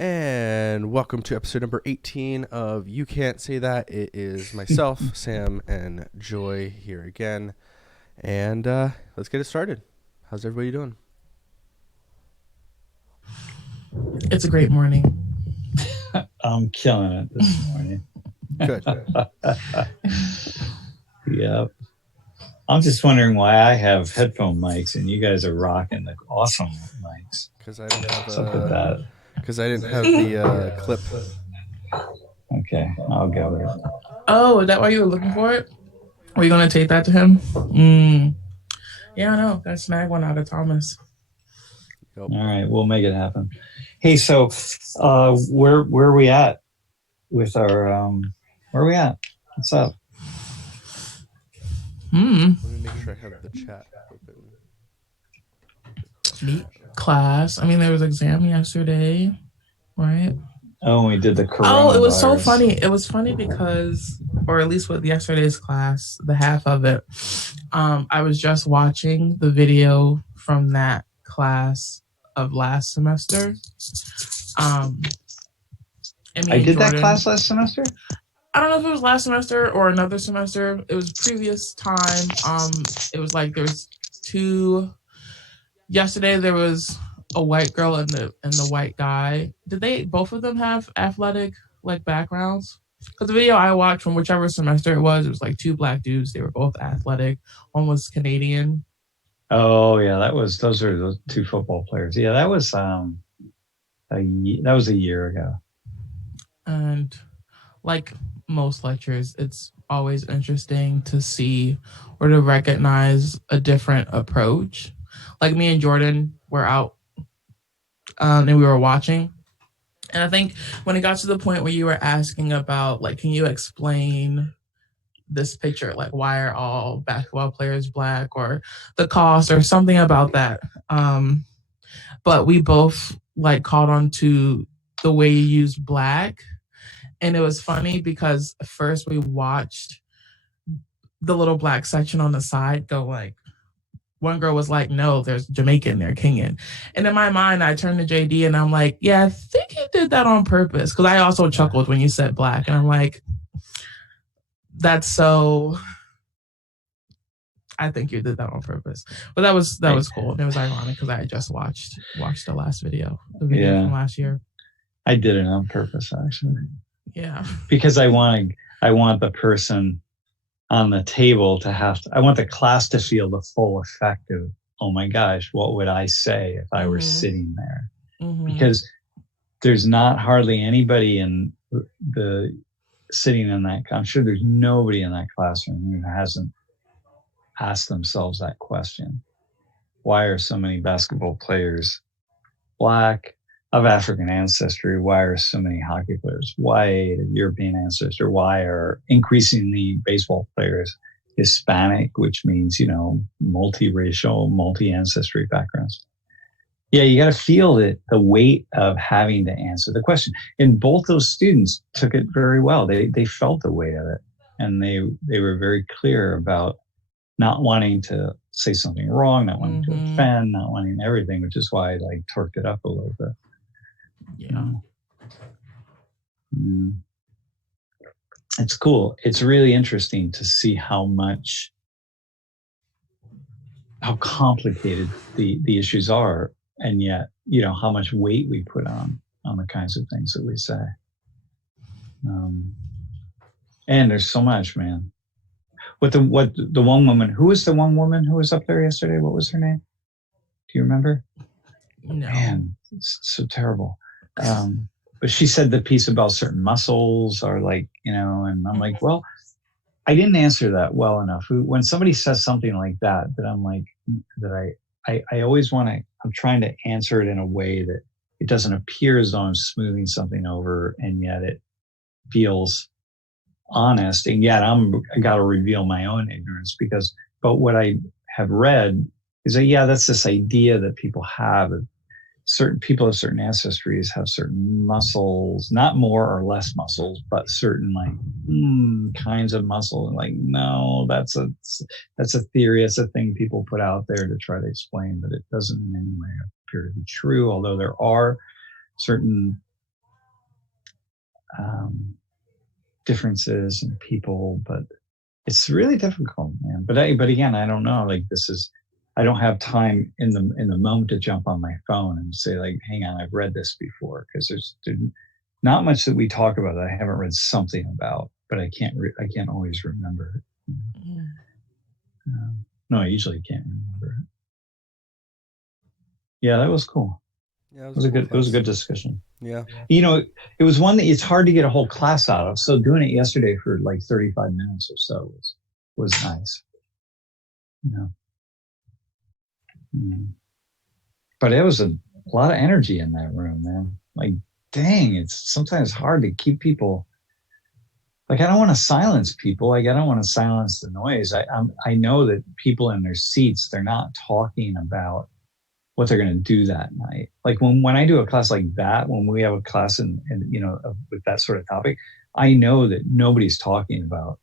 And welcome to episode number 18 of You Can't Say That. It is myself, Sam, and Joy here again. And let's get it started. How's everybody doing? It's a great morning. I'm killing it this morning. Good. Yep. I'm just wondering why I have headphone mics and you guys are rocking the awesome mics. Because I didn't have What's up with that? Because I didn't have the clip. Okay, I'll go with it. Oh, is that why you were looking for it? Were you going to take that to him? Yeah, I know. Gotta snag one out of Thomas. Yep. All right, we'll make it happen. Hey, so where are we at with our where are we at? What's up? Let me make sure I have the chat open. Class. I mean, there was exam yesterday, right? Oh, we did the coronavirus. Oh, it was so funny. It was funny because, or at least with yesterday's class, the half of it, I was just watching the video from that class of last semester. I did that class last semester? I don't know if it was last semester or another semester. It was previous time. It was like there was two. Yesterday there was a white girl and the white guy. Did they both of them have athletic like backgrounds? Because the video I watched from whichever semester it was like two black dudes. They were both athletic. One was Canadian. Oh yeah, those are those two football players. Yeah, that was a year ago. And like most lectures, it's always interesting to see or to recognize a different approach. Like me and Jordan were out and we were watching. And I think when it got to the point where you were asking about, like, can you explain this picture? Like, why are all basketball players black, or the cost or something about that? But we both like caught on to the way you use black. And it was funny because first we watched the little black section on the side go like, one girl was like, no, there's Jamaican, they're Kenyan. And in my mind, I turned to JD and I'm like, yeah, I think he did that on purpose. Because I also chuckled when you said black. And I'm like, that's so... I think you did that on purpose. But that was cool. And it was ironic because I had just watched the last video, the video from last year. I did it on purpose, actually. Yeah. Because I want the person on the table I want the class to feel the full effect of, oh my gosh, what would I say if I were sitting there? Because there's not hardly anybody in sitting in that, I'm sure there's nobody in that classroom who hasn't asked themselves that question. Why are so many basketball players black, of African ancestry? Why are so many hockey players white, of European ancestry? Why are increasingly baseball players Hispanic, which means, multiracial, multi-ancestry backgrounds? Yeah, you got to feel the weight of having to answer the question. And both those students took it very well. They felt the weight of it. And they were very clear about not wanting to say something wrong, not wanting to offend, not wanting everything, which is why I torqued it up a little bit. Yeah. It's cool. It's really interesting to see how complicated the issues are, and yet, how much weight we put on the kinds of things that we say. And there's so much, man. What the one woman, who was the one woman who was up there yesterday? What was her name? Do you remember? No. Man, it's so terrible. But she said the piece about certain muscles are and I'm like, well, I didn't answer that well enough. When somebody says something like that I'm like, I always I'm trying to answer it in a way that it doesn't appear as though I'm smoothing something over, and yet it feels honest, and yet I got to reveal my own ignorance but what I have read is that, that's this idea that people have of certain people of certain ancestries have certain muscles, not more or less muscles, but certain kinds of muscle. And no, that's a theory. It's a thing people put out there to try to explain, but it doesn't in any way appear to be true. Although there are certain differences in people, but it's really difficult, man. But again, I don't know. Like I don't have time in the moment to jump on my phone and say like, hang on, I've read this before, because there's not much that we talk about that I haven't read something about, but I can't always remember it. No, I usually can't remember it. Yeah, that was cool. Yeah, it was a good discussion. Yeah. It was one that it's hard to get a whole class out of. So doing it yesterday for like 35 minutes or so was nice. But it was a lot of energy in that room, man. Like, dang, it's sometimes hard to keep people. Like, I don't want to silence people. Like, I don't want to silence the noise. I know that people in their seats, they're not talking about what they're going to do that night. Like when I do a class like that, when we have a class and with that sort of topic, I know that nobody's talking about.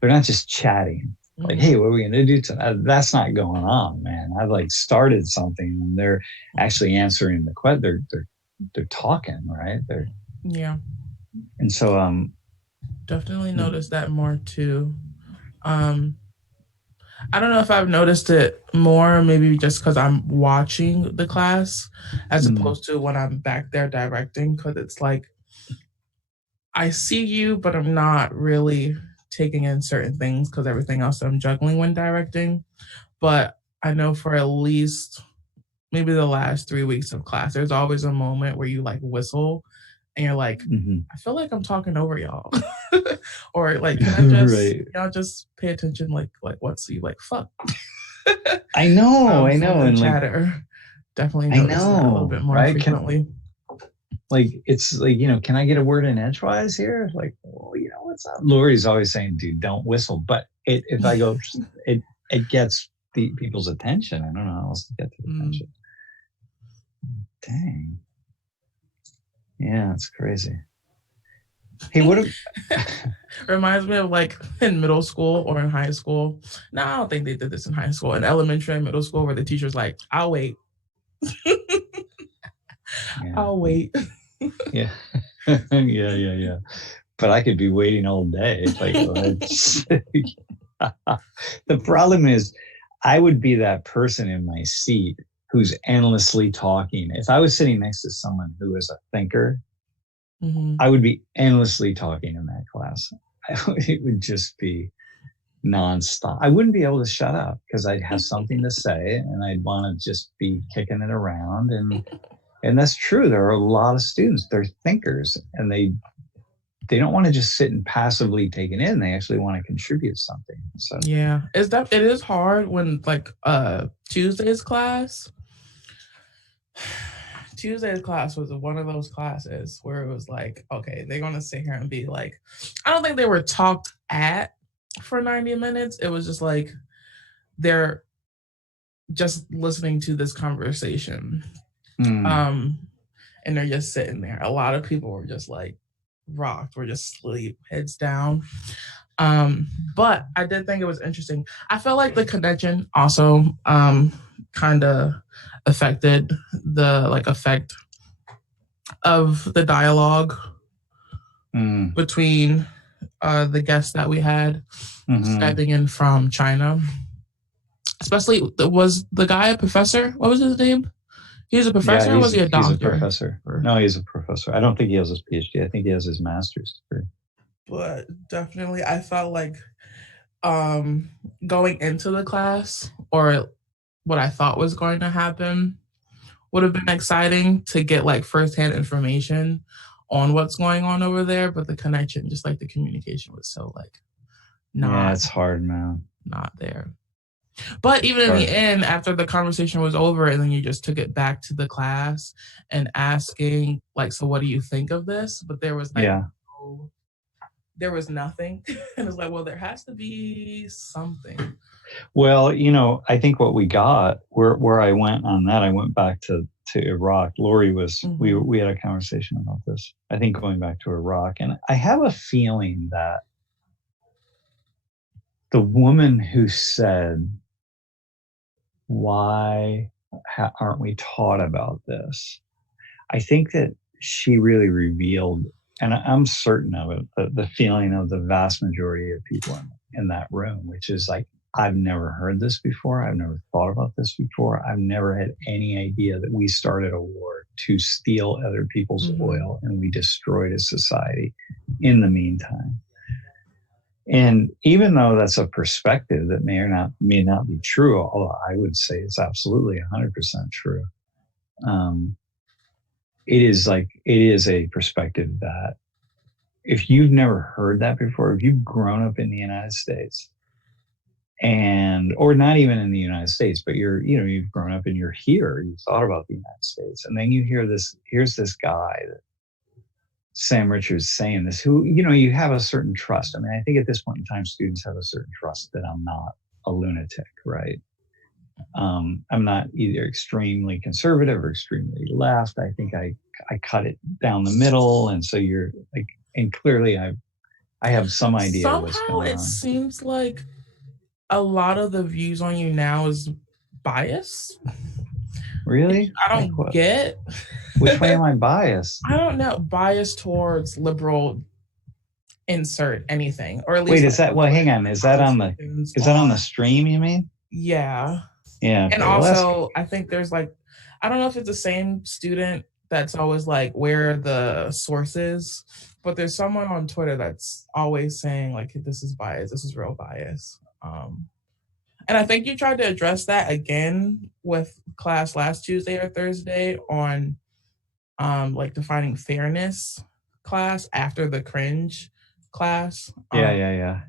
They're not just chatting. Like, hey, what are we going to do tonight? That's not going on, man. I've like started something, and they're actually answering the question. They're talking, right? Yeah. And so, definitely noticed that more too. I don't know if I've noticed it more, maybe just because I'm watching the class as opposed to when I'm back there directing, because it's like I see you, but I'm not really taking in certain things because everything else I'm juggling when directing. But I know for at least maybe the last 3 weeks of class, there's always a moment where you like whistle and you're like, I feel like I'm talking over y'all. Or like, can I just y'all just pay attention, like what's you like, fuck. I know. And chatter. Like, definitely notice that a little bit more frequently. Like, it's like, can I get a word in edgewise here? Like, what's up? Lori's always saying, dude, don't whistle. But if I go, it gets people's attention. I don't know how else to get their attention. Dang. Yeah, it's crazy. Hey, what reminds me of like in middle school or in high school. No, I don't think they did this in high school. In elementary and middle school, where the teacher's like, I'll wait. I'll wait. Yeah. Yeah. But I could be waiting all day. Like, the problem is, I would be that person in my seat who's endlessly talking. If I was sitting next to someone who is a thinker, I would be endlessly talking in that class. It would just be nonstop. I wouldn't be able to shut up because I'd have something to say and I'd want to just be kicking it around. And that's true. There are a lot of students, they're thinkers, and they don't want to just sit and passively take it in. They actually want to contribute something. So yeah, it is hard when like Tuesday's class was one of those classes where it was like, okay, they're going to sit here and be like, I don't think they were talked at for 90 minutes. It was just like, they're just listening to this conversation. And they're just sitting there. A lot of people were just like rocked, were just asleep, heads down. But I did think it was interesting. I felt like the connection also kind of affected the effect of the dialogue between the guests that we had Skyping in from China. Especially, was the guy a professor? What was his name? He was a professor, or was he a doctor? He's a professor. No, he's a professor. I don't think he has his PhD. I think he has his master's degree. But definitely, I felt like going into the class, or what I thought was going to happen, would have been exciting to get like firsthand information on what's going on over there. But the connection, just like the communication, was so like not. Yeah, it's hard, man. Not there. But even in the end, after the conversation was over, and then you just took it back to the class and asking, like, so what do you think of this? But there was like, there was nothing. And it's like, well, there has to be something. Well, I think what we got, where I went on that, I went back to Iraq. Lori was, we had a conversation about this. I think going back to Iraq. And I have a feeling that the woman who said, why aren't we taught about this? I think that she really revealed and I'm certain of it, the feeling of the vast majority of people in that room, which is like, I've never heard this before. I've never thought about this before. I've never had any idea that we started a war to steal other people's oil and we destroyed a society in the meantime. And even though that's a perspective that may not be true, although I would say it's absolutely 100% true. It is a perspective that if you've never heard that before, if you've grown up in the United States or not even in the United States, but you've grown up and you're here, you thought about the United States, and then you here's this guy, Sam Richards, saying this, who, you have a certain trust. I mean, I think at this point in time, students have a certain trust that I'm not a lunatic, right? I'm not either extremely conservative or extremely left. I think I cut it down the middle. And so you're like, and clearly I have some idea of what's going on. Somehow it seems like a lot of the views on you now is bias. Really? I don't get. Which way am I biased? I don't know. Bias towards liberal insert anything. Or at least. Wait, is that, well, hang on. Is that on the stream, you mean? Yeah. Yeah. And also, I think there's like, I don't know if it's the same student that's always like, where are the sources? But there's someone on Twitter that's always saying like, this is bias. This is real bias. And I think you tried to address that again with class last Tuesday or Thursday on like defining fairness class after the cringe class. Yeah.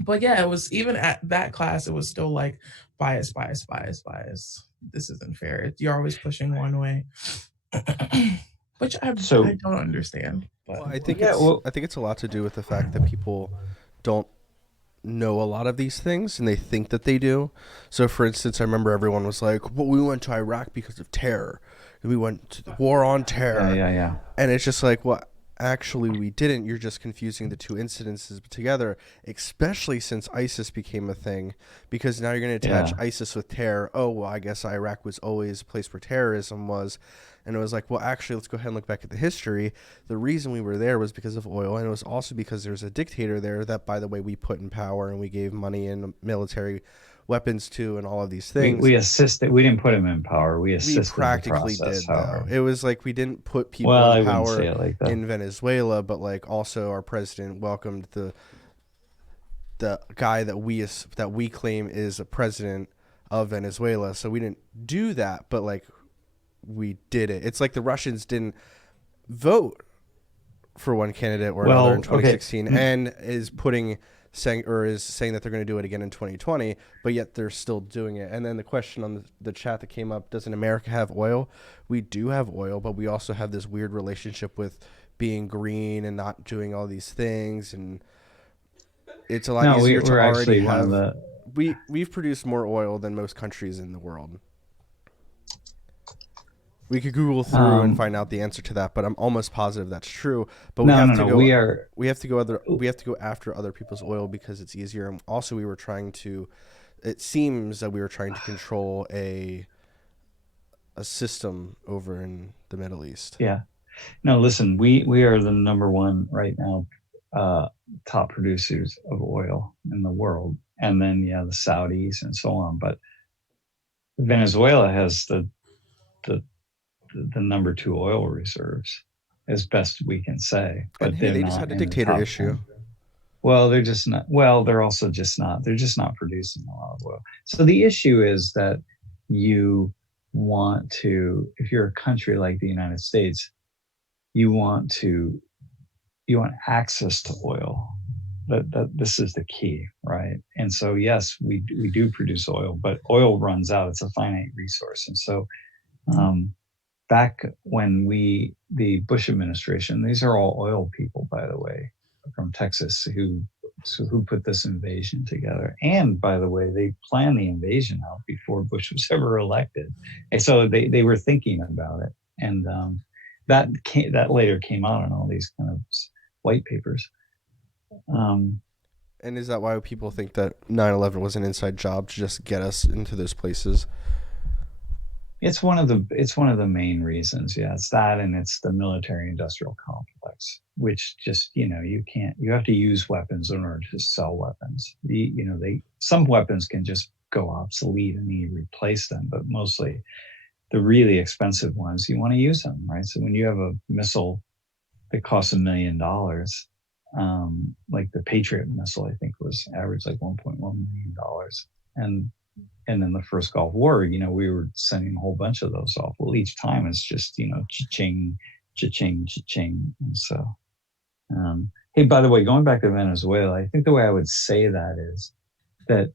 But yeah, it was even at that class, it was still like bias. This isn't fair. You're always pushing one way, which I don't understand. But. Well, I think it's a lot to do with the fact that people don't know a lot of these things and they think that they do. So for instance, I remember everyone was like, well, we went to Iraq because of terror. We went to the war on terror. Yeah. And it's just like, well, actually we didn't. You're just confusing the two incidences together, especially since ISIS became a thing, because now you're going to attach ISIS with terror. Oh, well, I guess Iraq was always a place where terrorism was. And it was like, well, actually, let's go ahead and look back at the history. The reason we were there was because of oil, and it was also because there was a dictator there that, by the way, we put in power and we gave money and military weapons to and all of these things. We assisted. We didn't put him in power. We assisted. We practically the process, did, though. It was like we didn't put people in power like in Venezuela, but like also our president welcomed the guy that we claim is a president of Venezuela. So we didn't do that, but like we did it. It's like the Russians didn't vote for one candidate or another in 2016 and is saying that they're going to do it again in 2020, but yet they're still doing it. And then the question on the chat that came up, doesn't America have oil? We do have oil, but we also have this weird relationship with being green and not doing all these things. And it's a lot easier to already have. We've produced more oil than most countries in the world. We could Google through and find out the answer to that, but I'm almost positive that's true. But we have to go after other people's oil because it's easier. And also, it seems that we were trying to control a system over in the Middle East. Yeah. No, listen, we are the number one right now, top producers of oil in the world, and then the Saudis and so on. But Venezuela has the number 2 oil reserves, as best we can say. But they just had a dictator issue. Well, they're just not. Well, they're also just not. They're just not producing a lot of oil. So the issue is that you want to, if you're a country like the United States, you want access to oil. That this is the key, right? And so yes, we do produce oil, but oil runs out. It's a finite resource, and so. Back when the Bush administration, these are all oil people, by the way, from Texas, who put this invasion together. And by the way, they planned the invasion out before Bush was ever elected. And so they were thinking about it. And that later came out in all these kind of white papers. And is that why people think that 9/11 was an inside job to just get us into those places? It's one of the main reasons. Yeah, it's that, and it's the military-industrial complex. products, which just, you have to use weapons in order to sell weapons. Some weapons can just go obsolete and you replace them, but mostly the really expensive ones, you want to use them, right? So when you have a missile that costs $1 million, like the Patriot missile, I think was average like $1.1 million. And in the first Gulf War, we were sending a whole bunch of those off. Well, each time it's just, cha-ching, cha-ching, cha-ching. And so, hey, by the way, going back to Venezuela, I think the way I would say that is that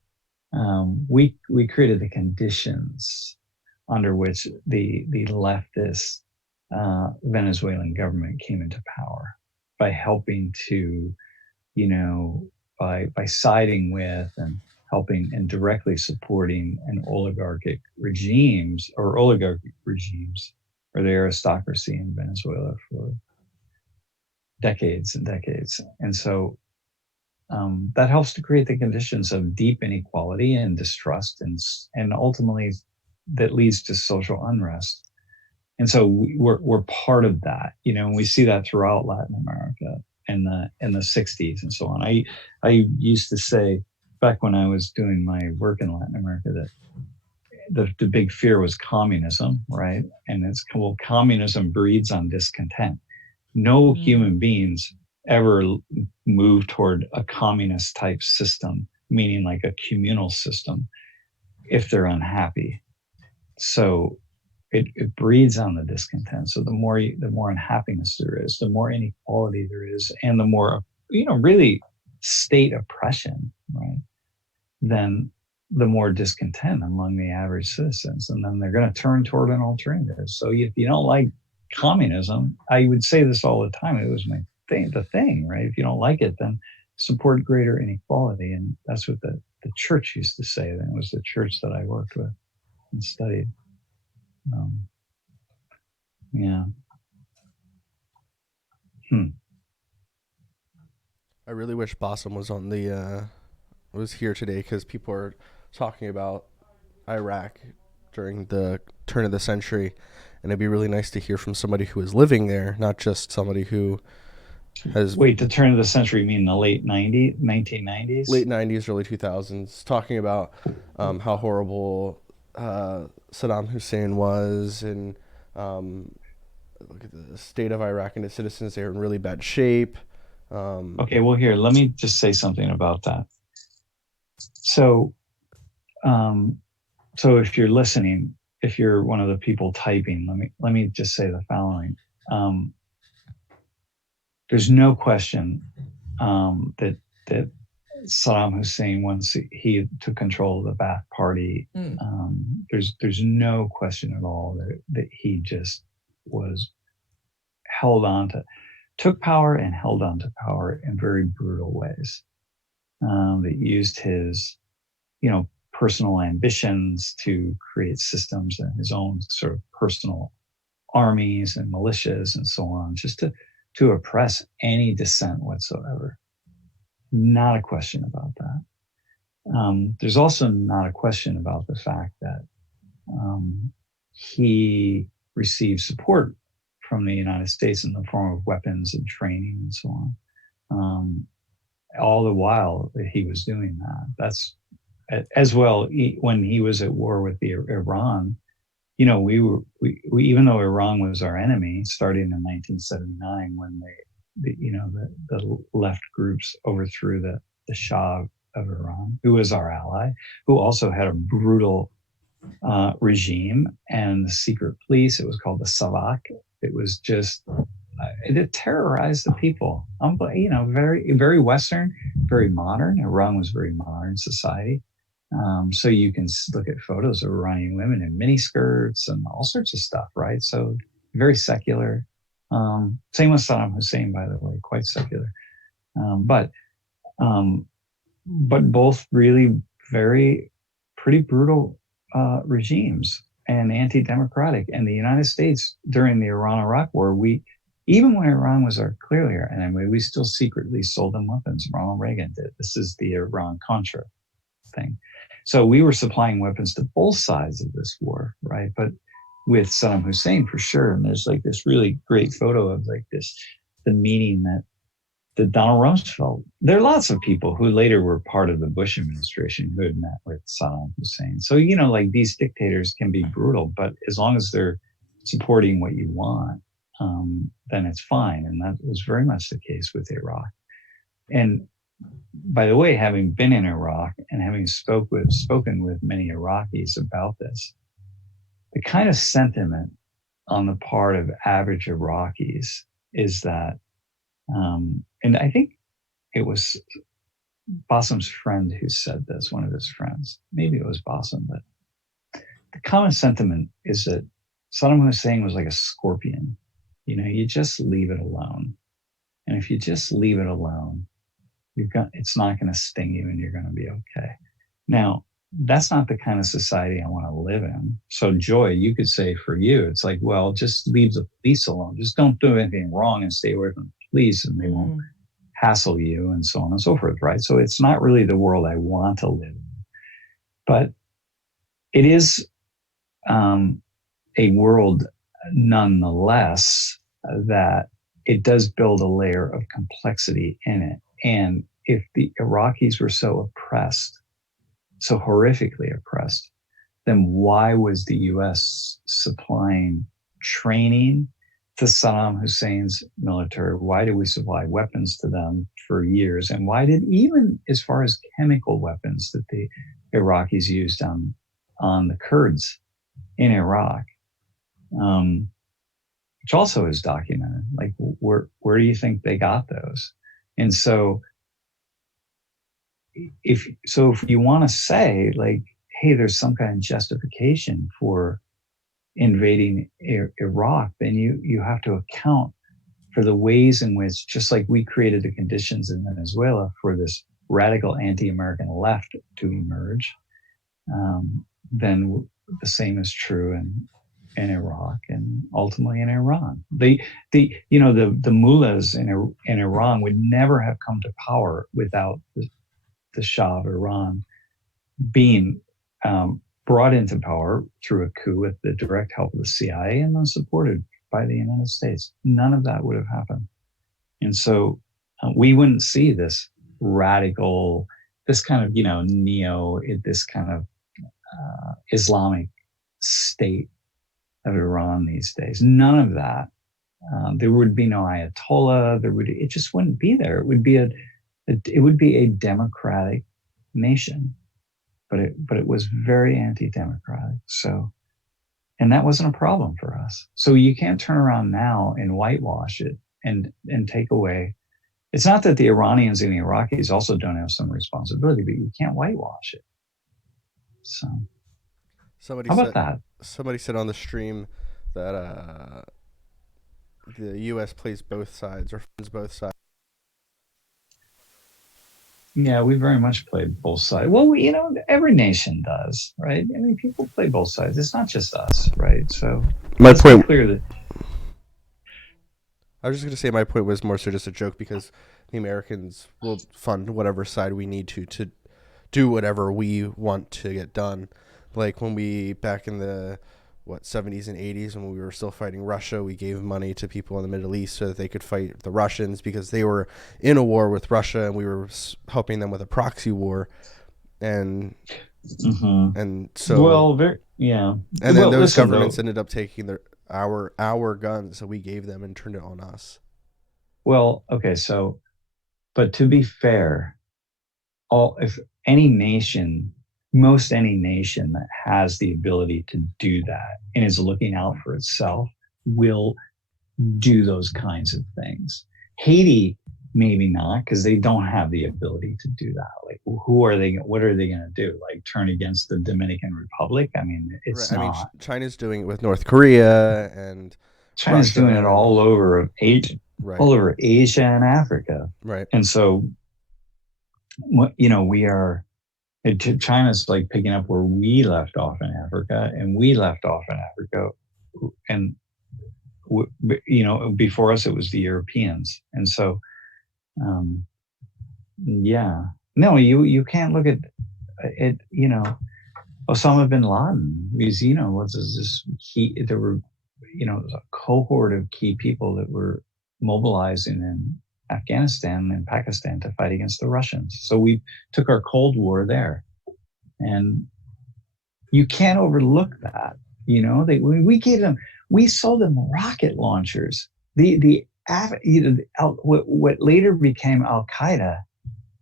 we created the conditions under which the leftist Venezuelan government came into power by helping to, by siding with and helping and directly supporting oligarchic regimes or the aristocracy in Venezuela for decades and decades. And so that helps to create the conditions of deep inequality and distrust, and ultimately that leads to social unrest. And so we're part of that, and we see that throughout Latin America in the 60s and so on. I used to say back when I was doing my work in Latin America that the big fear was communism, right? And communism breeds on discontent. No human beings ever move toward a communist type system, meaning like a communal system, if they're unhappy. So it breeds on the discontent. So the more unhappiness there is, the more inequality there is, and the more, really state oppression, right? Then the more discontent among the average citizens. And then they're going to turn toward an alternative. So if you don't like communism, I would say this all the time. It was the thing, right? If you don't like it, then support greater inequality. And that's what the church used to say. Then it was the church that I worked with and studied. Yeah. I really wish Bassem was on was here today, because people are talking about Iraq during the turn of the century, and it'd be really nice to hear from somebody who is living there, not just somebody who has... Wait, the turn of the century, you mean the late 1990s? Late 90s, early 2000s, talking about how horrible Saddam Hussein was, and look at the state of Iraq and its citizens. They're in really bad shape. Okay, well, here, let me just say something about that. So if you're listening, if you're one of the people typing, let me just say the following. There's no question that Saddam Hussein, once he took control of the Ba'ath Party, there's no question at all that he just was took power and held on to power in very brutal ways. That used his, personal ambitions to create systems and his own sort of personal armies and militias and so on, just to oppress any dissent whatsoever. Not a question about that. There's also not a question about the fact that he received support from the United States in the form of weapons and training and so on. All the while that he was doing that. That's as well when he was at war with Iran. We even though Iran was our enemy, starting in 1979 when the left groups overthrew the Shah of Iran, who was our ally, who also had a brutal regime and the secret police. It was called the Savak. It was just it terrorized the people. Very, very Western, very modern. Iran was a very modern society. So you can look at photos of Iranian women in miniskirts and all sorts of stuff, right? So very secular. Same with Saddam Hussein, by the way, quite secular. But both really pretty brutal regimes and anti-democratic. And the United States during the Iran-Iraq War, even when Iran was clearly our enemy, we still secretly sold them weapons. Ronald Reagan did. This is the Iran-Contra thing. So we were supplying weapons to both sides of this war, right? But with Saddam Hussein, for sure. And there's like this really great photo of like this the meaning that Donald Rumsfeld, there are lots of people who later were part of the Bush administration who had met with Saddam Hussein. So, like these dictators can be brutal, but as long as they're supporting what you want, then it's fine. And that was very much the case with Iraq. And by the way, having been in Iraq and having spoken with many Iraqis about this, the kind of sentiment on the part of average Iraqis is that, and I think it was Bassem's friend who said this, one of his friends, maybe it was Bassem, but the common sentiment is that Saddam Hussein was like a scorpion. You just leave it alone. And if you just leave it alone, it's not going to sting you and you're going to be okay. Now, that's not the kind of society I want to live in. So, Joy, you could say for you, it's like, well, just leave the police alone. Just don't do anything wrong and stay away from the police and they won't hassle you and so on and so forth, right? So it's not really the world I want to live in. But it is a world nonetheless that it does build a layer of complexity in it. And if the Iraqis were so oppressed, so horrifically oppressed, then why was the U.S. supplying training to Saddam Hussein's military? Why did we supply weapons to them for years? And why did, even as far as chemical weapons that the Iraqis used on the Kurds in Iraq, which also is documented, like where do you think they got those? And so if you want to say like, hey, there's some kind of justification for invading Iraq, then you have to account for the ways in which, just like we created the conditions in Venezuela for this radical anti-American left to emerge, then the same is true in Iraq and ultimately in Iran. The mullahs in Iran would never have come to power without the Shah of Iran being brought into power through a coup with the direct help of the CIA and then supported by the United States. None of that would have happened. And so we wouldn't see this radical, this kind of, this kind of Islamic state of Iran these days. None of that. There would be no Ayatollah. It just wouldn't be there. It would be a democratic nation, but it was very anti-democratic. So, and that wasn't a problem for us. So you can't turn around now and whitewash it and take away. It's not that the Iranians and the Iraqis also don't have some responsibility, but you can't whitewash it. So, how about that? Somebody said on the stream that the U.S. plays both sides or funds both sides. Yeah, we very much played both sides. Well, every nation does, right? I mean, people play both sides. It's not just us, right? So my point. Clear that. I was just going to say my point was more so just a joke because the Americans will fund whatever side we need to do whatever we want to get done. Like when we, back in the 70s and 80s, when we were still fighting Russia, we gave money to people in the Middle East so that they could fight the Russians because they were in a war with Russia and we were helping them with a proxy war. And and so and then those governments ended up taking our guns that we gave them and turned it on us. Well, okay, so but to be fair, if any nation, most any nation that has the ability to do that and is looking out for itself will do those kinds of things. Haiti, maybe not, because they don't have the ability to do that. Like, what are they going to do? Like, turn against the Dominican Republic? I mean, it's not. I mean, China's doing it with North Korea, and China's Russia, doing it all over Asia, all over Asia and Africa. Right. And so, we are. China's like picking up where we left off in Africa, and we left off in Africa, and before us it was the Europeans, and so you can't look at it. Osama bin Laden, there were a cohort of key people that were mobilizing in Afghanistan and Pakistan to fight against the Russians. So we took our Cold War there. And you can't overlook that. You know, we sold them rocket launchers. What later became Al Qaeda,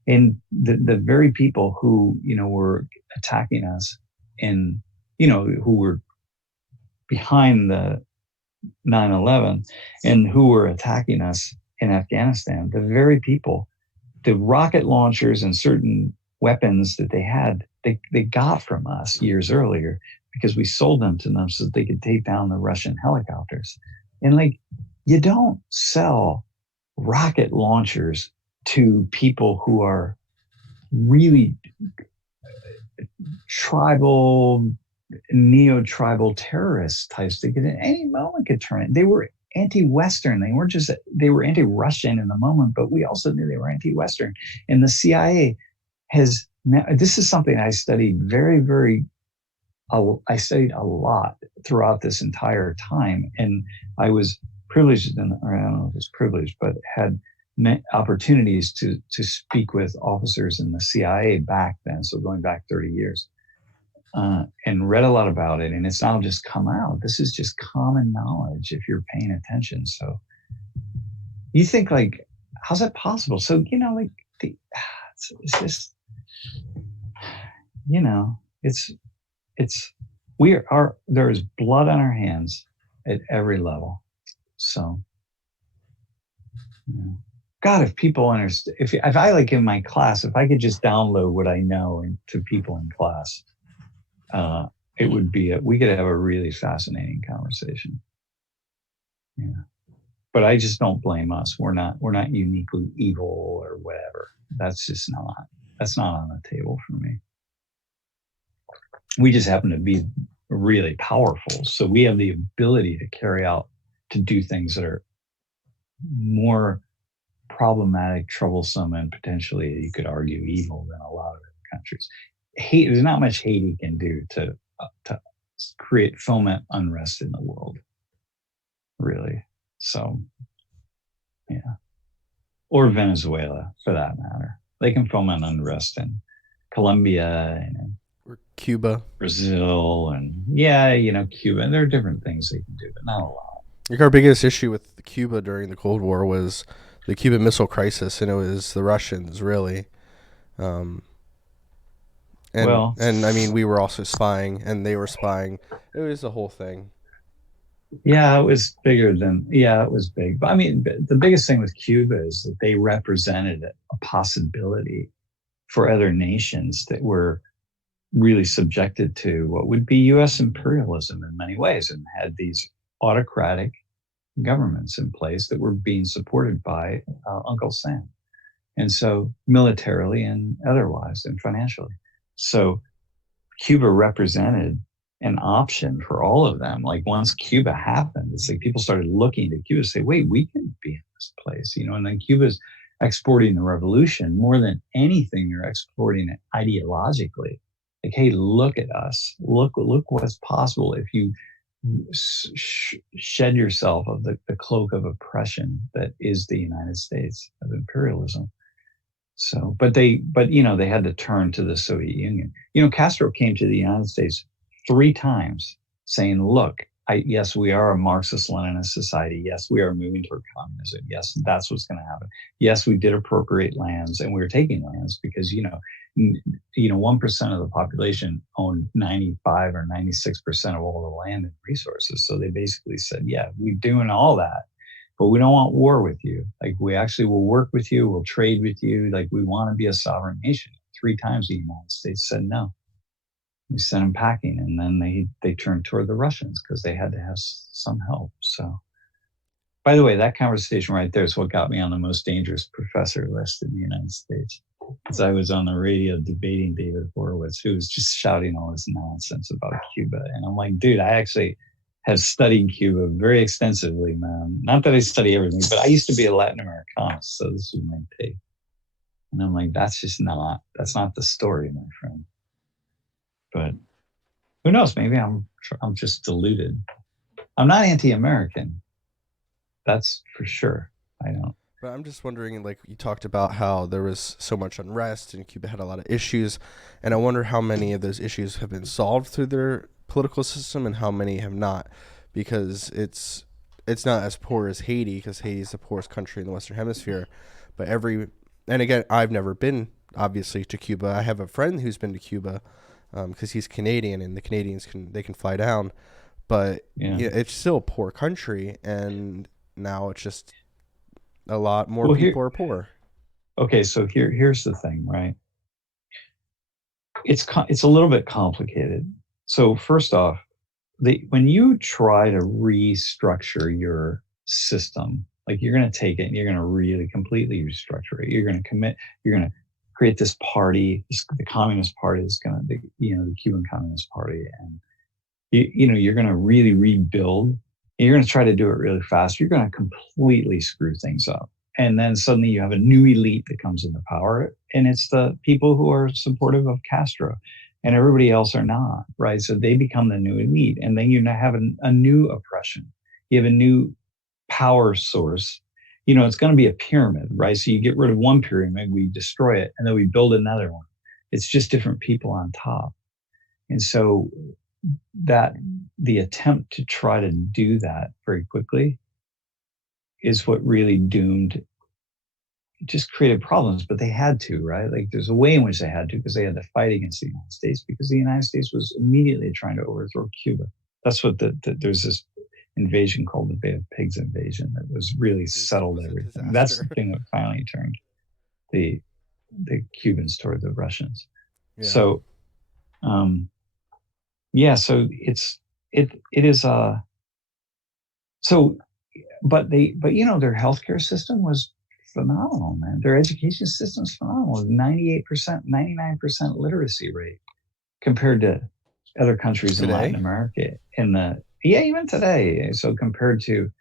and the very people who, you know, were attacking us and, you know, who were behind the 9/11 and who were attacking us in Afghanistan, the very people, the rocket launchers and certain weapons that they had, they got from us years earlier because we sold them to them so that they could take down the Russian helicopters. And like, you don't sell rocket launchers to people who are really tribal, neo-tribal terrorist types that at any moment could turn it. They were anti-Western. They were anti-Russian in the moment, but we also knew they were anti-Western. And the CIA has now, this is something I studied I studied a lot throughout this entire time. And I was privileged, or I don't know if it was privileged, but had opportunities to speak with officers in the CIA back then. So going back 30 years. And read a lot about it, and it's now just come out. This is just common knowledge if you're paying attention. So you think like, how's that possible? So, you know, like it's just, you know, there is blood on our hands at every level. So, you know, God, if people understand, if I like in my class, if I could just download what I know to people in class, it would be we could have a really fascinating conversation. Yeah. But I just don't blame us. We're not uniquely evil or whatever. That's not on the table for me. We just happen to be really powerful. So we have the ability to do things that are more problematic, troublesome, and potentially, you could argue, evil than a lot of other countries. There's not much hate he can do to foment unrest in the world, really. So, yeah. Or Venezuela, for that matter. They can foment unrest in Colombia and or Cuba, Brazil, and you know, Cuba. And there are different things they can do, but not a lot. Like our biggest issue with Cuba during the Cold War was the Cuban Missile Crisis, and it was the Russians, really. And I mean, we were also spying, and they were spying. It was the whole thing. Yeah, it was bigger than. Yeah, it was big. But I mean, the biggest thing with Cuba is that they represented a possibility for other nations that were really subjected to what would be U.S. imperialism in many ways, and had these autocratic governments in place that were being supported by Uncle Sam, and so militarily and otherwise and financially. So Cuba represented an option for all of them. Like once Cuba happened, it's like people started looking to Cuba to say, wait, we can be in this place, you know, and then Cuba's exporting the revolution more than anything. They're exporting it ideologically. Like, hey, look at us. Look what's possible if you shed yourself of the cloak of oppression that is the United States of imperialism. So, but you know, they had to turn to the Soviet Union. You know, Castro came to the United States 3 times saying, look, yes, we are a Marxist-Leninist society. Yes, we are moving toward communism. Yes, that's what's going to happen. Yes, we did appropriate lands, and we were taking lands because, you know, 1% of the population owned 95 or 96% of all the land and resources. So they basically said, yeah, we're doing all that, but we don't want war with you. Like, we actually will work with you. We'll trade with you. Like, we want to be a sovereign nation. 3 times the United States said no. We sent them packing, and then they turned toward the Russians because they had to have some help. So, by the way, that conversation right there is what got me on the most dangerous professor list in the United States. Because I was on the radio debating David Horowitz, who was just shouting all this nonsense about Cuba. And I'm like, dude, I actually have studied Cuba very extensively, man. Not that I study everything, but I used to be a Latin Americanist, so this was my take. And I'm like, that's not the story, my friend. But who knows? Maybe I'm just deluded. I'm not anti-American. That's for sure. I don't. But I'm just wondering, like, you talked about how there was so much unrest and Cuba had a lot of issues, and I wonder how many of those issues have been solved through their political system and how many have not, because it's not as poor as Haiti, because Haiti is the poorest country in the Western Hemisphere, but and again, I've never been, obviously, to Cuba. I have a friend who's been to Cuba, because he's Canadian, and the Canadians can fly down, but yeah, it's still a poor country, and now it's just a lot more people are poor. Okay, so here's the thing, right? It's a little bit complicated. So first off, when you try to restructure your system, like you're going to take it and you're going to really completely restructure it. You're going to create this party. The Communist Party is going to, the Cuban Communist Party, and you're going to really rebuild. You're going to try to do it really fast. You're going to completely screw things up. And then suddenly you have a new elite that comes into power, and it's the people who are supportive of Castro, and everybody else are not, right? So they become the new elite, and then you have a new oppression. You have a new power source. It's going to be a pyramid, right? So you get rid of one pyramid, we destroy it, and then we build another one. It's just different people on top. And so that the attempt to try to do that very quickly is what really just created problems, but they had to, right? Like there's a way in which they had to, because they had to fight against the United States, because the United States was immediately trying to overthrow Cuba. That's what there's this invasion called the Bay of Pigs invasion that was really settled everything. That's the thing that finally turned the Cubans toward the Russians. Yeah. So, so it is but their healthcare system was phenomenal, man. Their education system's phenomenal. 98%, 99% literacy rate compared to other countries today? In Latin America. Even today. So compared to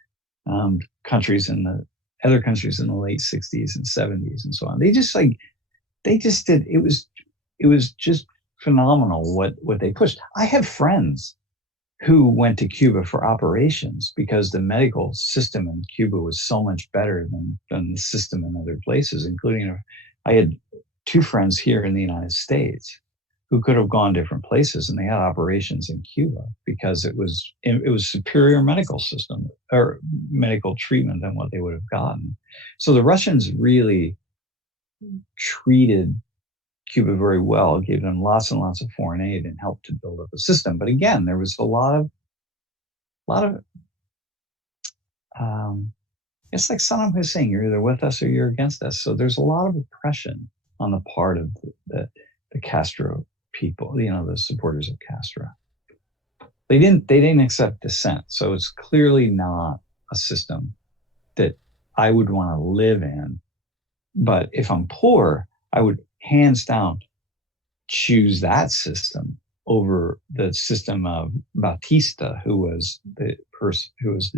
other countries in the late 60s and 70s and so on. They just did. It was just phenomenal what they pushed. I have friends who went to Cuba for operations because the medical system in Cuba was so much better than the system in other places, including I had two friends here in the United States who could have gone different places, and they had operations in Cuba because it was superior medical system or medical treatment than what they would have gotten. So the Russians really treated Cuba very well, gave them lots and lots of foreign aid and helped to build up a system. But again, there was a lot of it's like Saddam Hussein, you're either with us or you're against us. So there's a lot of oppression on the part of the Castro people, the supporters of Castro. They didn't accept dissent. So it's clearly not a system that I would want to live in. But if I'm poor, I would hands down choose that system over the system of Batista, who was the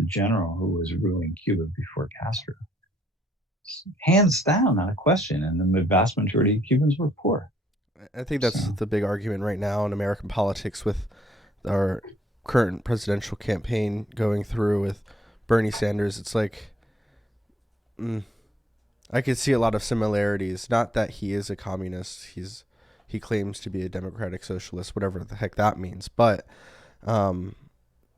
general who was ruling Cuba before Castro. Hands down, not a question. And the vast majority of Cubans were poor. I think that's the big argument right now in American politics with our current presidential campaign going through with Bernie Sanders. It's like, I could see a lot of similarities. Not that he is a communist. He claims to be a democratic socialist, whatever the heck that means. But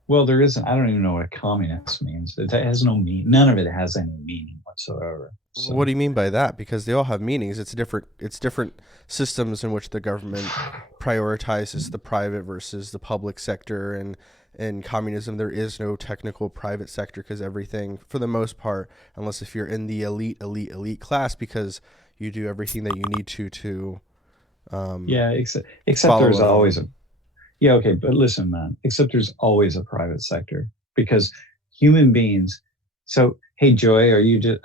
well, there isn't. I don't even know what a communist means. It has no meaning. None of it has any meaning whatsoever. So. What do you mean by that? Because they all have meanings. It's different systems in which the government prioritizes the private versus the public sector. And in communism, there is no technical private sector because everything, for the most part, unless if you're in the elite class, because you do everything that you need to. Except there's always a. Yeah, okay, but listen, man. Except there's always a private sector because human beings. So, hey, Joy,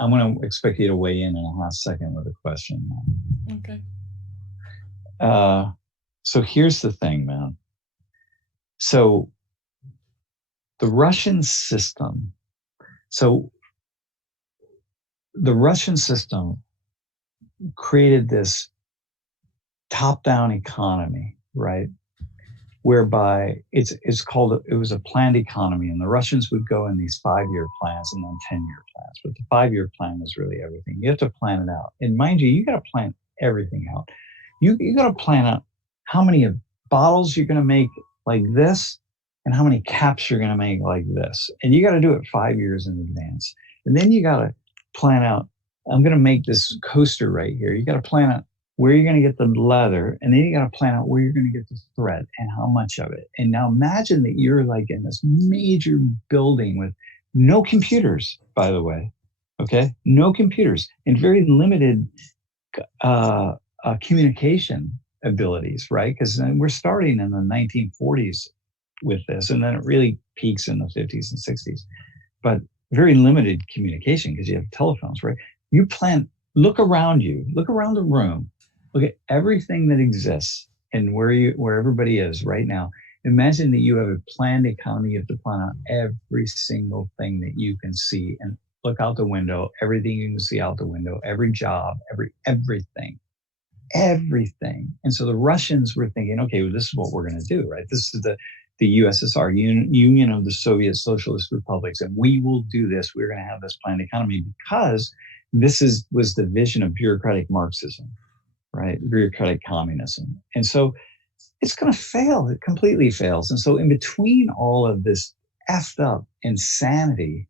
I'm going to expect you to weigh in a half second with a question. Okay. So here's the thing, man. So the Russian system created this top-down economy, right? whereby it was a planned economy, and the Russians would go in these 5-year plans and then 10-year plans. But the 5-year plan was really everything. You have to plan it out. And mind you got to plan everything out. You got to plan out how many bottles you're going to make like this and how many caps you're going to make like this. And you got to do it 5 years in advance. And then you got to plan out, I'm going to make this coaster right here. You got to plan out where you're going to get the leather, and then you got to plan out where you're going to get the thread and how much of it. And now imagine that you're like in this major building with no computers, by the way, okay? No computers and very limited communication abilities, right? Because we're starting in the 1940s with this, and then it really peaks in the 50s and 60s. But very limited communication because you have telephones, right? You plan, look around you, look around the room, look at everything that exists and where everybody is right now. Imagine that you have a planned economy. You have to plan out every single thing that you can see and look out the window, everything you can see out the window, every job, everything. And so the Russians were thinking, okay, well, this is what we're going to do, right? This is the USSR, Union of the Soviet Socialist Republics, and we will do this. We're going to have this planned economy because this was the vision of bureaucratic Marxism, right? Bureaucratic communism. And so it's going to fail. It completely fails. And so in between all of this effed up insanity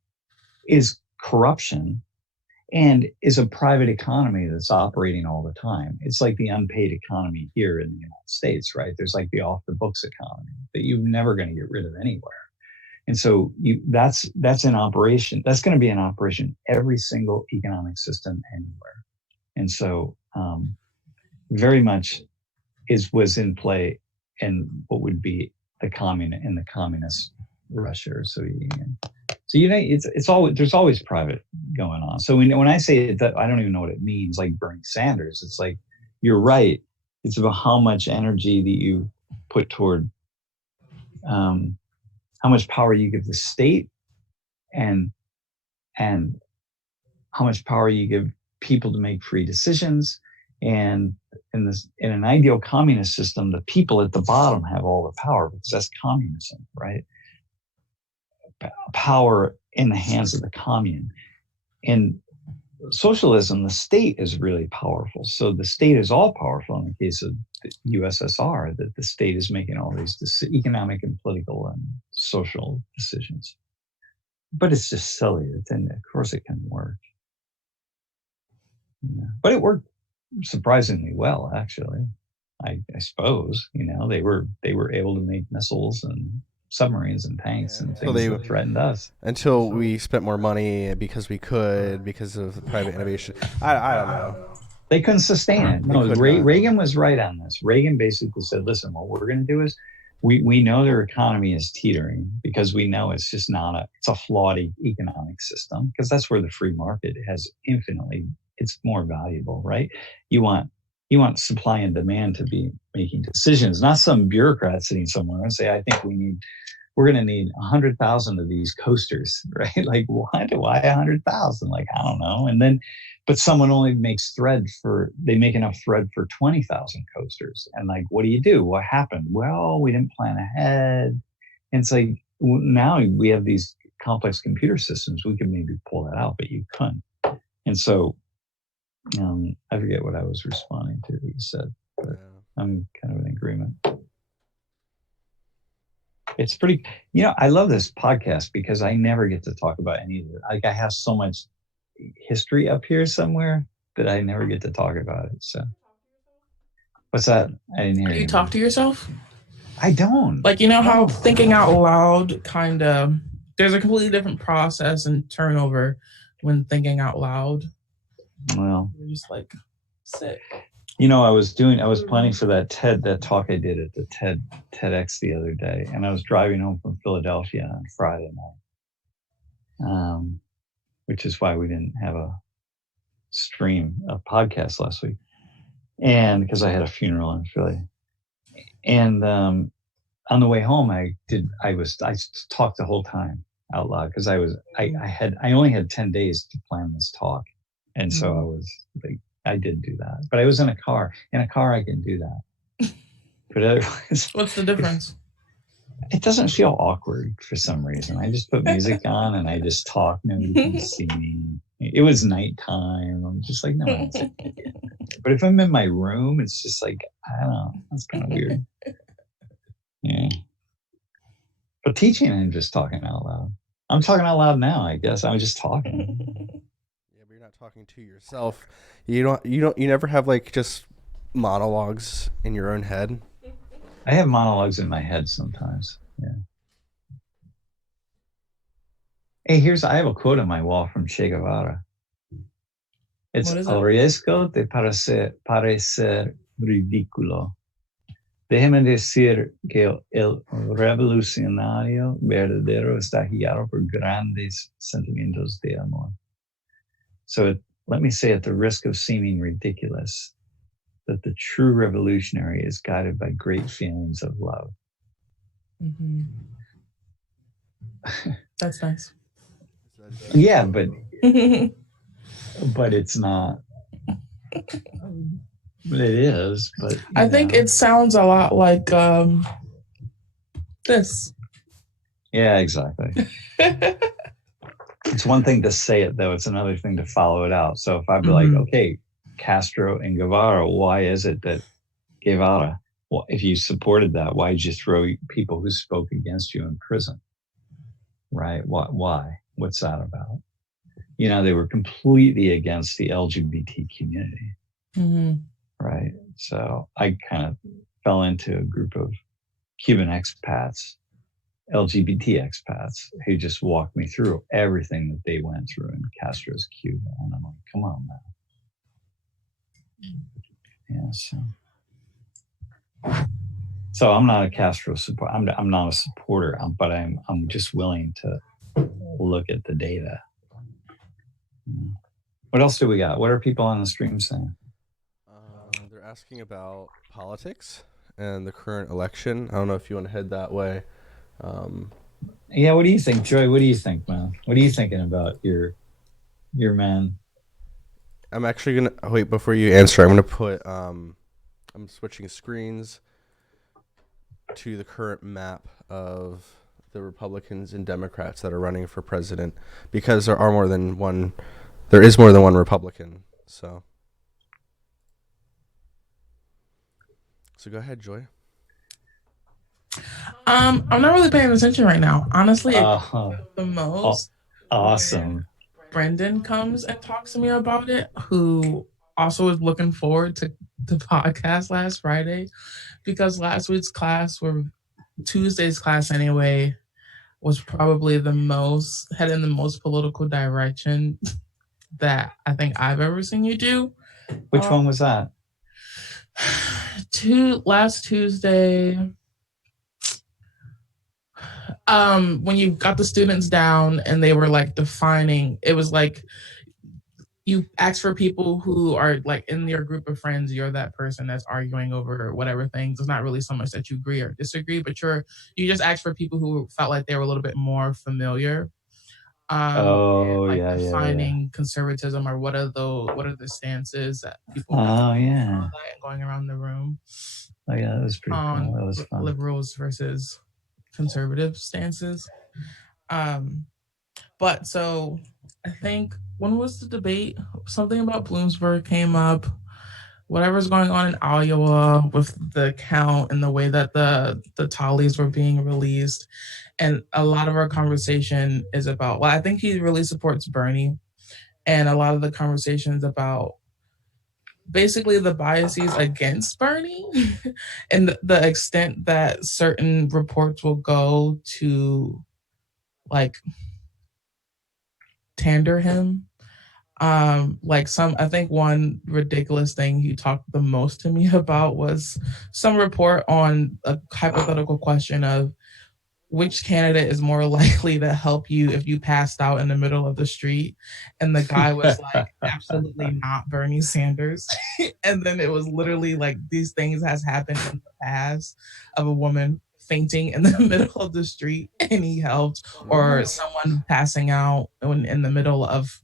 is corruption and is a private economy that's operating all the time. It's like the unpaid economy here in the United States, right? There's like the off the books economy that you're never going to get rid of anywhere. And so that's in operation. That's going to be in operation every single economic system anywhere. And so very much was in play in what would be the communist Russia or Soviet Union. So it's always, there's always private going on. So when I say that, I don't even know what it means. Like Bernie Sanders, it's like you're right. It's about how much energy that you put toward how much power you give the state, and how much power you give people to make free decisions. And in an ideal communist system, the people at the bottom have all the power because that's communism, right? Power in the hands of the commune. In socialism, the state is really powerful. So the state is all powerful in the case of the USSR, that the state is making all these economic and political and social decisions. But it's just silly. Of course it can work. Yeah. But it worked surprisingly well, actually. I suppose, they were able to make missiles and submarines and tanks and things that threatened us. Until we spent more money because we could, because of the private innovation. I don't know. They couldn't sustain it. No, Reagan was right on this. Reagan basically said, listen, what we're going to do is we know their economy is teetering because we know it's just it's a flawed economic system, because that's where the free market has it's more valuable, right? You want supply and demand to be making decisions, not some bureaucrat sitting somewhere and say, I think we're going to need 100,000 of these coasters, right? Like, why 100,000? Like, I don't know. And then, but someone only makes they make enough thread for 20,000 coasters. And like, what do? What happened? Well, we didn't plan ahead. And it's like, now we have these complex computer systems. We could maybe pull that out, but you couldn't. And so, I forget what I was responding to that you said, but I'm kind of in agreement. It's pretty, I love this podcast because I never get to talk about any of it. Like, I have so much history up here somewhere that I never get to talk about it. So, what's that? I didn't hear you. You talk to yourself? I don't. Like, how thinking out loud there's a completely different process and turnover when thinking out loud. Well, you're just like, sit. I was planning for that talk I did at the TEDx the other day, and I was driving home from Philadelphia on Friday night, which is why we didn't have a podcast last week, and because I had a funeral in Philly. And on the way home, I talked the whole time out loud because I only had 10 days to plan this talk. And so I did do that, but I was in a car. In a car, I can do that. But otherwise, what's the difference? It doesn't feel awkward for some reason. I just put music on and I just talk. Nobody can see me. It was nighttime. I'm just like, no one's. But if I'm in my room, it's just like, I don't know. That's kind of weird. Yeah. But teaching and just talking out loud. I'm talking out loud now, I guess. I'm just talking. Yeah, but you're not talking to yourself. You never have like just monologues in your own head. I have monologues in my head sometimes. Yeah. Hey, I have a quote on my wall from Che Guevara. It's el riesgo de parecer ridículo. Déjeme decir que el revolucionario verdadero está guiado por grandes sentimientos de amor. So let me say, at the risk of seeming ridiculous, that the true revolutionary is guided by great feelings of love. Mm-hmm. That's nice. Yeah, but it's not. But it is. But I think it sounds a lot like this. Yeah, exactly. It's one thing to say it, though. It's another thing to follow it out. So if I'd be like, okay, Castro and Guevara, why is it that Guevara, well, if you supported that, why did you throw people who spoke against you in prison? Right? Why? What's that about? You know, they were completely against the LGBT community. Mm-hmm. Right? So I kind of fell into a group of Cuban expats, LGBT expats, who just walked me through everything that they went through in Castro's Cuba. And I'm like, come on, man. Yeah, so I'm not a Castro supporter. I'm not a supporter, but I'm just willing to look at the data. What else do we got? What are people on the stream saying? They're asking about politics and the current election. I don't know if you want to head that way. Yeah, what do you think, Joy? What do you think, man? What are you thinking about your man? I'm actually gonna wait before you answer. I'm gonna put I'm switching screens to the current map of the Republicans and Democrats that are running for president, because there are more than one. There is more than one Republican. So go ahead, Joy. I'm not really paying attention right now. Honestly, the most awesome. Brendan comes and talks to me about it, who also was looking forward to the podcast last Friday, because last week's class, or Tuesday's class anyway, was probably the most headed in the most political direction that I think I've ever seen you do. Which one was that? Last Tuesday. When you got the students down and they were like defining, it was like you ask for people who are like in your group of friends, you're that person that's arguing over whatever things. It's not really so much that you agree or disagree, but you just ask for people who felt like they were a little bit more familiar. Defining conservatism, or what are the stances that people and going around the room. Oh yeah, that was pretty cool. That was fun. Liberals versus conservative stances. But so I think, when was the debate? Something about Bloomsburg came up. Whatever's going on in Iowa with the count and the way that the tallies were being released. And a lot of our conversation is about, I think he really supports Bernie. And a lot of the conversations about basically the biases against Bernie and the extent that certain reports will go to like tander him. I think one ridiculous thing he talked the most to me about was some report on a hypothetical question of which candidate is more likely to help you if you passed out in the middle of the street. And the guy was like, absolutely not Bernie Sanders. And then it was literally like, these things has happened in the past of a woman fainting in the middle of the street and he helped, or someone passing out in the middle of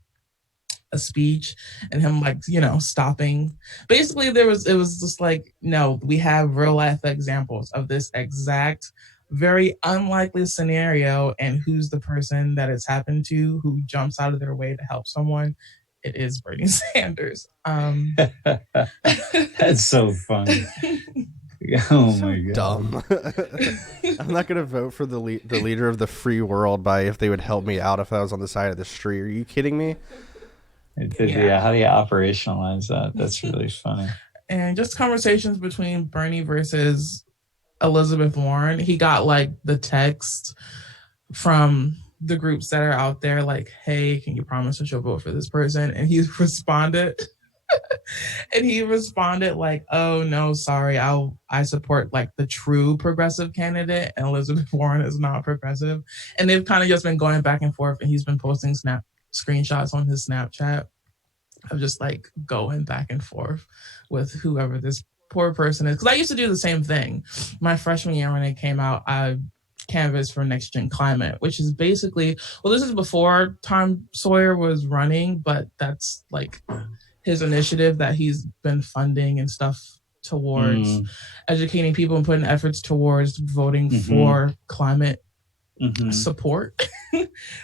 a speech and him stopping. Basically it was just like, no, we have real life examples of this exact very unlikely scenario, and who's the person that it's happened to who jumps out of their way to help someone? It is Bernie Sanders. That's so funny. Oh so my god, dumb. I'm not gonna vote for the leader of the free world by if they would help me out if I was on the side of the street. Are you kidding me? Yeah, how do you operationalize that? That's really funny. And just conversations between Bernie versus Elizabeth Warren. He got like the text from the groups that are out there, like, "Hey, can you promise that you'll vote for this person?" And he responded. And he responded like, "Oh no, sorry, I support like the true progressive candidate, and Elizabeth Warren is not progressive." And they've kind of just been going back and forth, and he's been posting screenshots on his Snapchat of just like going back and forth with whoever this poor person is. Because I used to do the same thing. My freshman year when it came out, I canvassed for Next Gen Climate, which is basically, well, this is before Tom Sawyer was running, but that's like his initiative that he's been funding and stuff towards educating people and putting efforts towards voting for climate support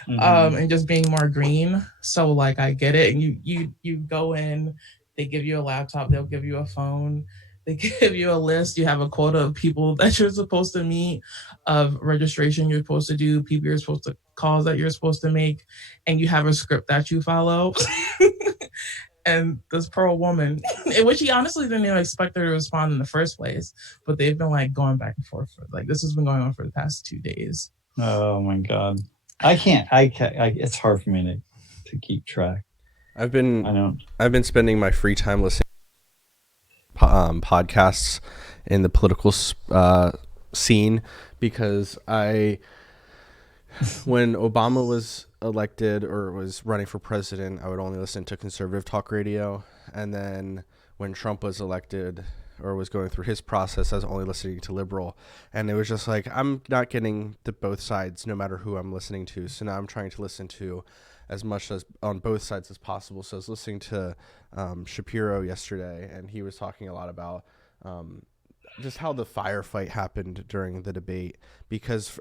and just being more green. So like I get it. And you go in, they give you a laptop, they'll give you a phone, they give you a list, you have a quota of people that you're supposed to meet, of registration you're supposed to do, people you're supposed to calls that you're supposed to make, and you have a script that you follow. And this poor woman, in which he honestly didn't even expect her to respond in the first place, but they've been like going back and forth for like, this has been going on for the past 2 days. Oh my god, I can't. It's hard for me to keep track. I've been spending my free time listening to podcasts in the political scene because when Obama was elected or was running for president, I would only listen to conservative talk radio. And then when Trump was elected or was going through his process, I was only listening to liberal. And it was just like, I'm not getting the both sides no matter who I'm listening to. So now I'm trying to listen to as much as on both sides as possible. So I was listening to Shapiro yesterday, and he was talking a lot about just how the firefight happened during the debate, because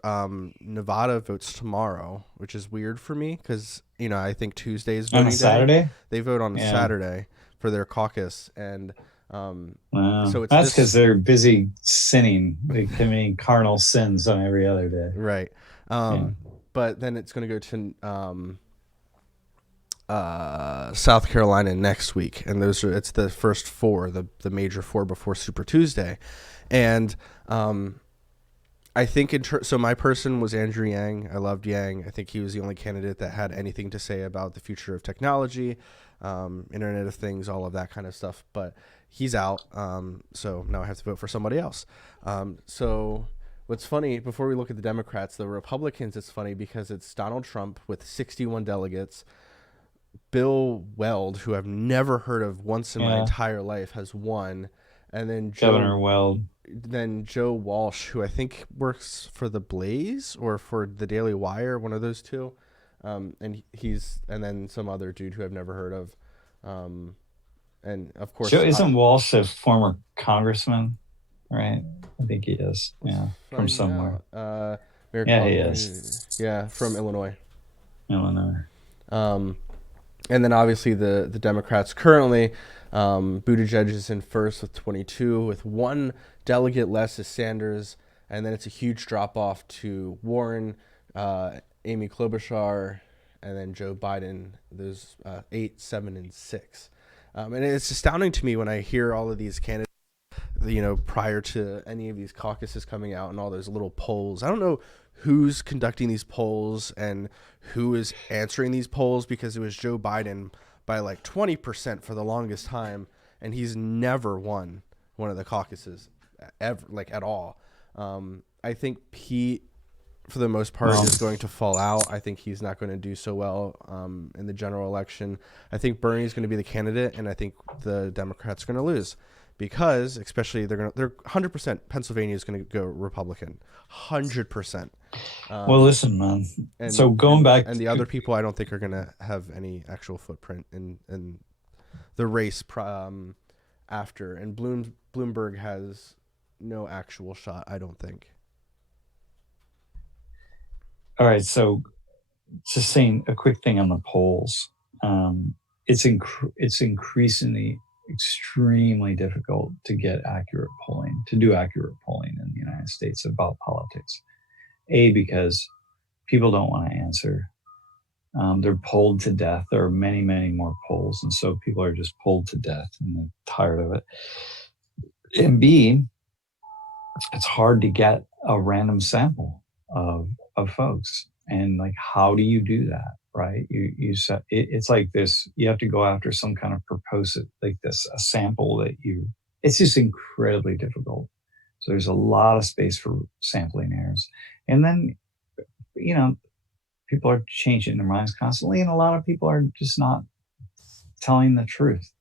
Nevada votes tomorrow, which is weird for me because, I think Tuesday is voting on a Saturday. They vote on a Saturday for their caucus. And so that's because they're busy sinning, committing carnal sins on every other day. Right. But then it's going to go to South Carolina next week, and it's the first four, the major four before Super Tuesday. And I think so my person was Andrew Yang. I loved Yang. I think he was the only candidate that had anything to say about the future of technology, Internet of Things, all of that kind of stuff. But he's out, so now I have to vote for somebody else. So what's funny, before we look at the Democrats, the Republicans, it's funny because it's Donald Trump with 61 delegates. Bill Weld, who I've never heard of once in my entire life, has won. And then Governor Weld. Then Joe Walsh, who I think works for the Blaze or for the Daily Wire, one of those two. And then some other dude who I've never heard of. And of course, isn't Walsh a former congressman? Right, I think he is. Yeah, from somewhere. He is. Yeah, from Illinois. Illinois. And then obviously the Democrats currently, Buttigieg is in first with 22, with one delegate less as Sanders, and then it's a huge drop off to Warren, Amy Klobuchar, and then Joe Biden. There's 8, 7, and 6, and it's astounding to me when I hear all of these candidates, prior to any of these caucuses coming out and all those little polls. I don't know who's conducting these polls and who is answering these polls, because it was Joe Biden by like 20% for the longest time, and he's never won one of the caucuses ever, like at all. I think Pete, for the most part, is going to fall out. I think he's not going to do so well in the general election. I think Bernie's going to be the candidate, and I think the Democrats are going to lose. Because, especially, they're 100%. Pennsylvania is going to go Republican, 100%. Well, listen, man. So going back, and the other people, I don't think are going to have any actual footprint in the race after. And Bloomberg has no actual shot, I don't think. All right. So just saying a quick thing on the polls. It's increasingly extremely difficult to get accurate polling, to do accurate polling in the United States about politics. Because people don't want to answer. They're polled to death. There are many, many more polls. And so people are just polled to death and they're tired of it. And B, it's hard to get a random sample of folks. And like, how do you do that? Right? You set, it's like this, you have to go after some kind of purposive, like this, a sample that it's just incredibly difficult. So there's a lot of space for sampling errors. And then, people are changing their minds constantly, and a lot of people are just not telling the truth.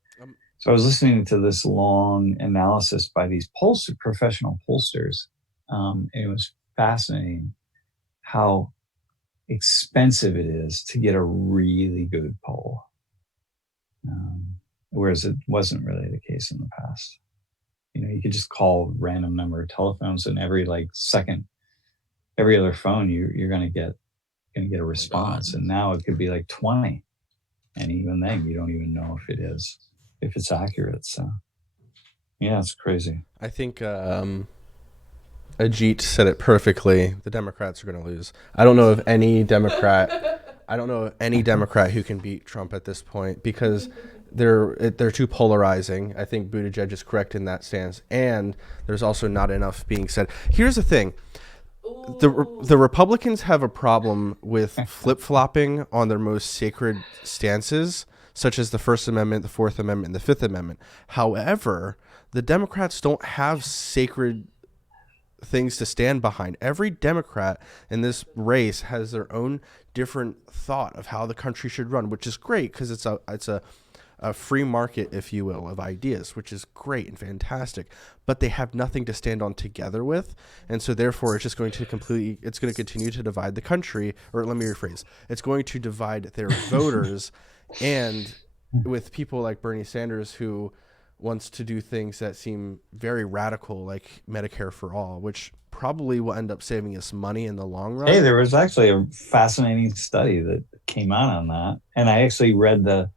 So I was listening to this long analysis by these professional pollsters, and it was fascinating how expensive it is to get a really good poll, whereas it wasn't really the case in the past. You could just call a random number of telephones, and every other phone you're going to get a response. And now it could be like 20, and even then you don't even know if it's accurate. So yeah, it's crazy. I think Ajit said it perfectly. The Democrats are going to lose. I don't know of any Democrat who can beat Trump at this point, because they're too polarizing. I think Buttigieg is correct in that stance, and there's also not enough being said. Here's the thing. The Republicans have a problem with flip-flopping on their most sacred stances, such as the First Amendment, the Fourth Amendment, and the Fifth Amendment. However, the Democrats don't have sacred things to stand behind. Every Democrat in this race has their own different thought of how the country should run, which is great because it's a free market, if you will, of ideas, which is great and fantastic, but they have nothing to stand on together with. And so therefore it's just going to continue to divide the country, or let me rephrase, it's going to divide their voters. And with people like Bernie Sanders, who wants to do things that seem very radical, like Medicare for all, which probably will end up saving us money in the long run. Hey, there was actually a fascinating study that came out on that. And I actually read the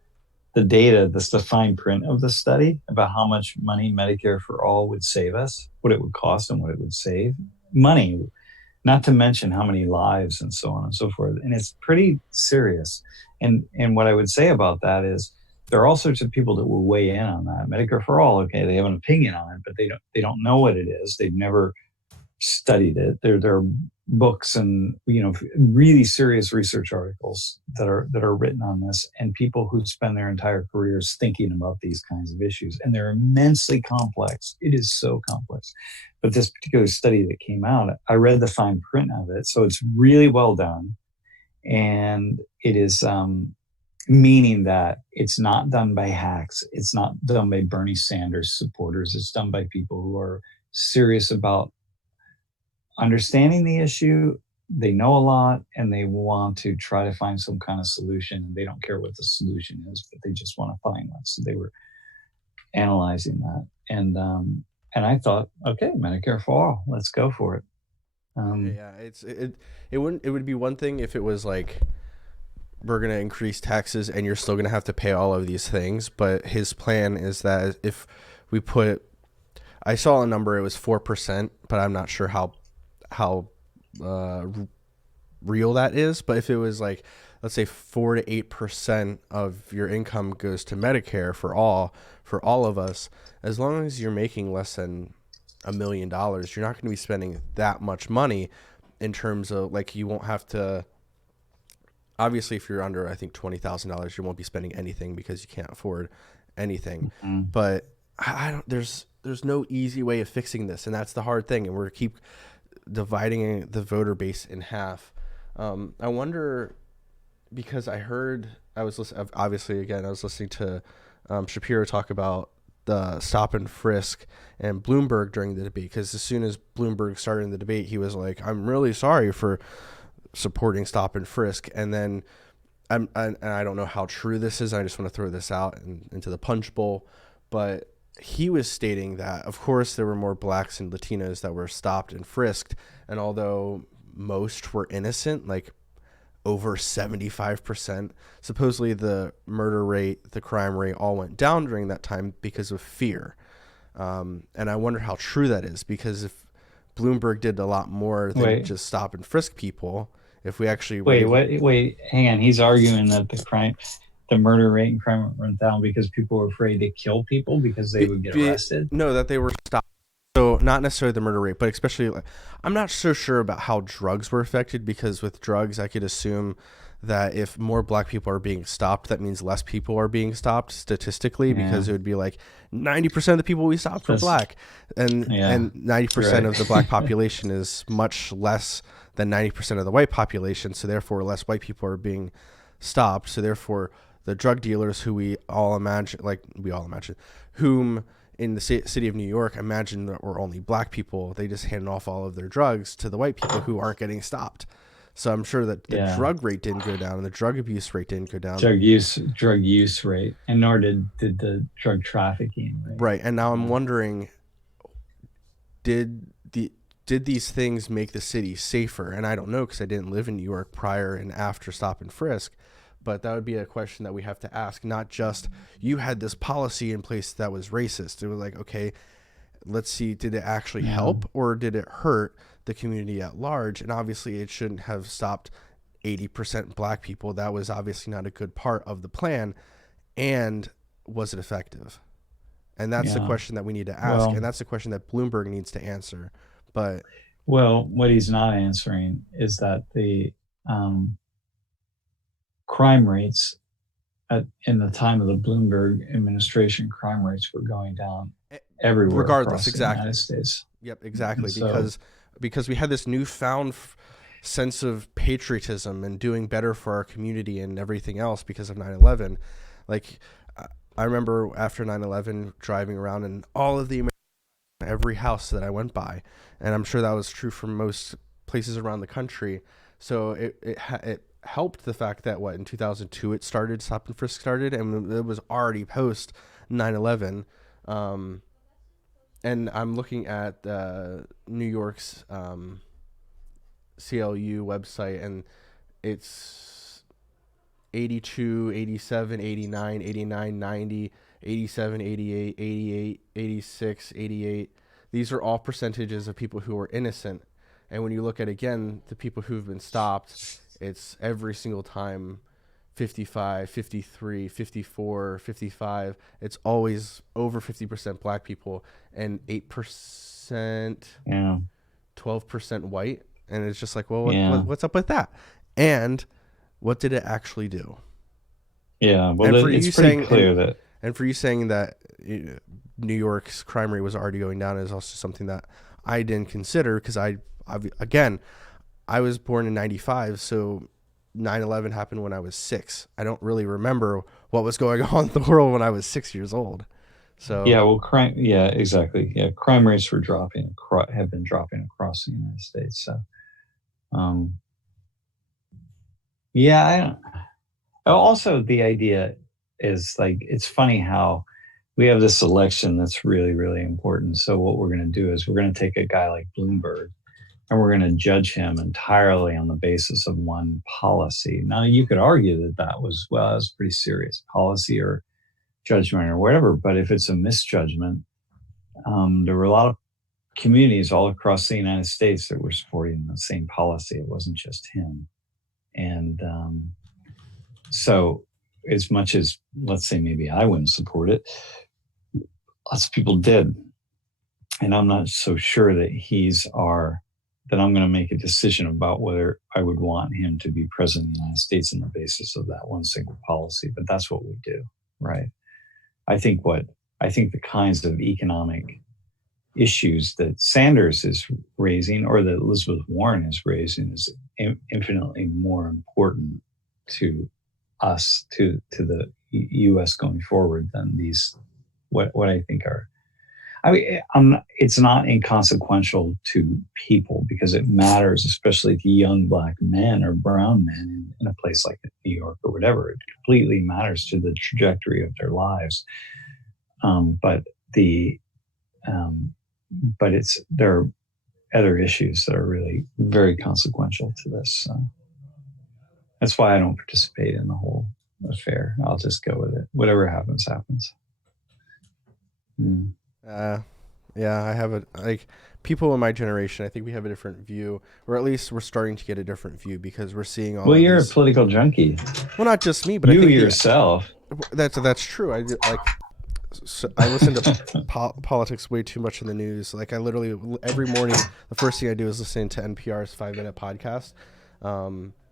data, the fine print of the study about how much money Medicare for all would save us, what it would cost and what it would save. Money, not to mention how many lives and so on and so forth. And it's pretty serious. And what I would say about that is there are all sorts of people that will weigh in on that. Medicare for all, okay, they have an opinion on it, but they don't know what it is. They've never studied it. There are books and really serious research articles that are written on this, and people who spend their entire careers thinking about these kinds of issues, and they're immensely complex. It is so complex. But this particular study that came out, I read the fine print of it, so it's really well done, and it is meaning that it's not done by hacks. It's not done by Bernie Sanders supporters. It's done by people who are serious about understanding the issue. They know a lot, and they want to try to find some kind of solution, and they don't care what the solution is, but they just want to find one. So they were analyzing that, and I thought, okay, Medicare for all, let's go for it. It would be one thing if it was like, we're going to increase taxes and you're still going to have to pay all of these things. But his plan is that if we I saw a number, it was 4%, but I'm not sure how real that is. But if it was like, let's say 4 to 8% of your income goes to Medicare for all of us, as long as you're making less than $1 million, you're not going to be spending that much money in terms of, like, you won't have to. Obviously, if you're under, I think, $20,000, you won't be spending anything because you can't afford anything. Mm-hmm. But there's no easy way of fixing this, and that's the hard thing. And we're keep dividing the voter base in half. I wonder, because I was listening to Shapiro talk about the stop and frisk and Bloomberg during the debate, because as soon as Bloomberg started the debate, he was like, "I'm really sorry for supporting stop and frisk," and then and I don't know how true this is. I just want to throw this out into the punch bowl, but he was stating that, of course, there were more blacks and Latinos that were stopped and frisked, and although most were innocent, like over 75%. Supposedly the murder rate, the crime rate all went down during that time because of fear. And I wonder how true that is, because if Bloomberg did a lot more than just stop and frisk people, if we actually wait, hang on. He's arguing that the murder rate and crime went down because people were afraid to kill people because they would get arrested. No, that they were stopped. So not necessarily the murder rate, but especially, I'm not so sure about how drugs were affected, because with drugs, I could assume that if more black people are being stopped, that means less people are being stopped statistically, because it would be like 90% of the people we stopped were black, and 90% of the black population is much less than 90% of the white population. So therefore, less white people are being stopped. So therefore, the drug dealers who we all imagine, whom in the city of New York imagine that were only black people, they just handed off all of their drugs to the white people who aren't getting stopped. So I'm sure that the drug rate didn't go down and the drug abuse rate didn't go down. Drug use rate, and nor did the drug trafficking rate. Right. And now I'm wondering, did these things make the city safer? And I don't know, because I didn't live in New York prior and after stop and frisk. But that would be a question that we have to ask, not just you had this policy in place that was racist. It was like, okay, let's see, did it actually help or did it hurt the community at large? And obviously it shouldn't have stopped 80% black people. That was obviously not a good part of the plan. And was it effective? And that's the question that we need to ask. And that's the question that Bloomberg needs to answer. But what he's not answering is that the crime rates in the time of the Bloomberg administration, crime rates were going down everywhere, regardless, across the United States. Yep, exactly. Because we had this newfound sense of patriotism and doing better for our community and everything else because of 9/11. Like, I remember after 9/11 driving around and all of the every house that I went by, and I'm sure that was true for most places around the country. So it helped the fact that in 2002 it started, stop and frisk started, and it was already post 9/11. And I'm looking at New York's CLU website, and it's 82, 87, 89, 89, 90, 87, 88, 88, 86, 88. These are all percentages of people who are innocent. And when you look at, again, the people who've been stopped, it's every single time 55, 53, 54, 55. It's always over 50% black people and 8%, 12% white. And it's just like, well, what's up with that? And what did it actually do? Yeah, well, it's pretty clear that... And for you saying that New York's crime rate was already going down is also something that I didn't consider, because I was born in 95, so 9/11 happened when I was 6. I don't really remember what was going on in the world when I was 6 years old. So crime. Yeah, exactly. Yeah, crime rates have been dropping across the United States. So, also the idea is, like, it's funny how we have this election that's really, really important. So what we're going to do is we're going to take a guy like Bloomberg, and we're going to judge him entirely on the basis of one policy. Now, you could argue that was pretty serious policy or judgment or whatever, but if it's a misjudgment, there were a lot of communities all across the United States that were supporting the same policy. It wasn't just him. And so as much as, let's say, maybe I wouldn't support it, lots of people did. And I'm not so sure that that I'm going to make a decision about whether I would want him to be president of the United States on the basis of that one single policy. But that's what we do, right? I think the kinds of economic issues that Sanders is raising, or that Elizabeth Warren is raising, is infinitely more important to us, to the U.S. going forward, than these, what I think are. I mean, it's not inconsequential to people, because it matters, especially to young black men or brown men in a place like New York or whatever. It completely matters to the trajectory of their lives. But other issues that are really very consequential to this. So that's why I don't participate in the whole affair. I'll just go with it. Whatever happens, happens. Yeah, I have people in my generation, I think we have a different view, or at least we're starting to get a different view because we're seeing all. Well, you're a political junkie. Well, not just me, but you I think yourself. That's true. I listen to politics way too much in the news. Like I literally every morning, the first thing I do is listen to NPR's 5-minute podcast.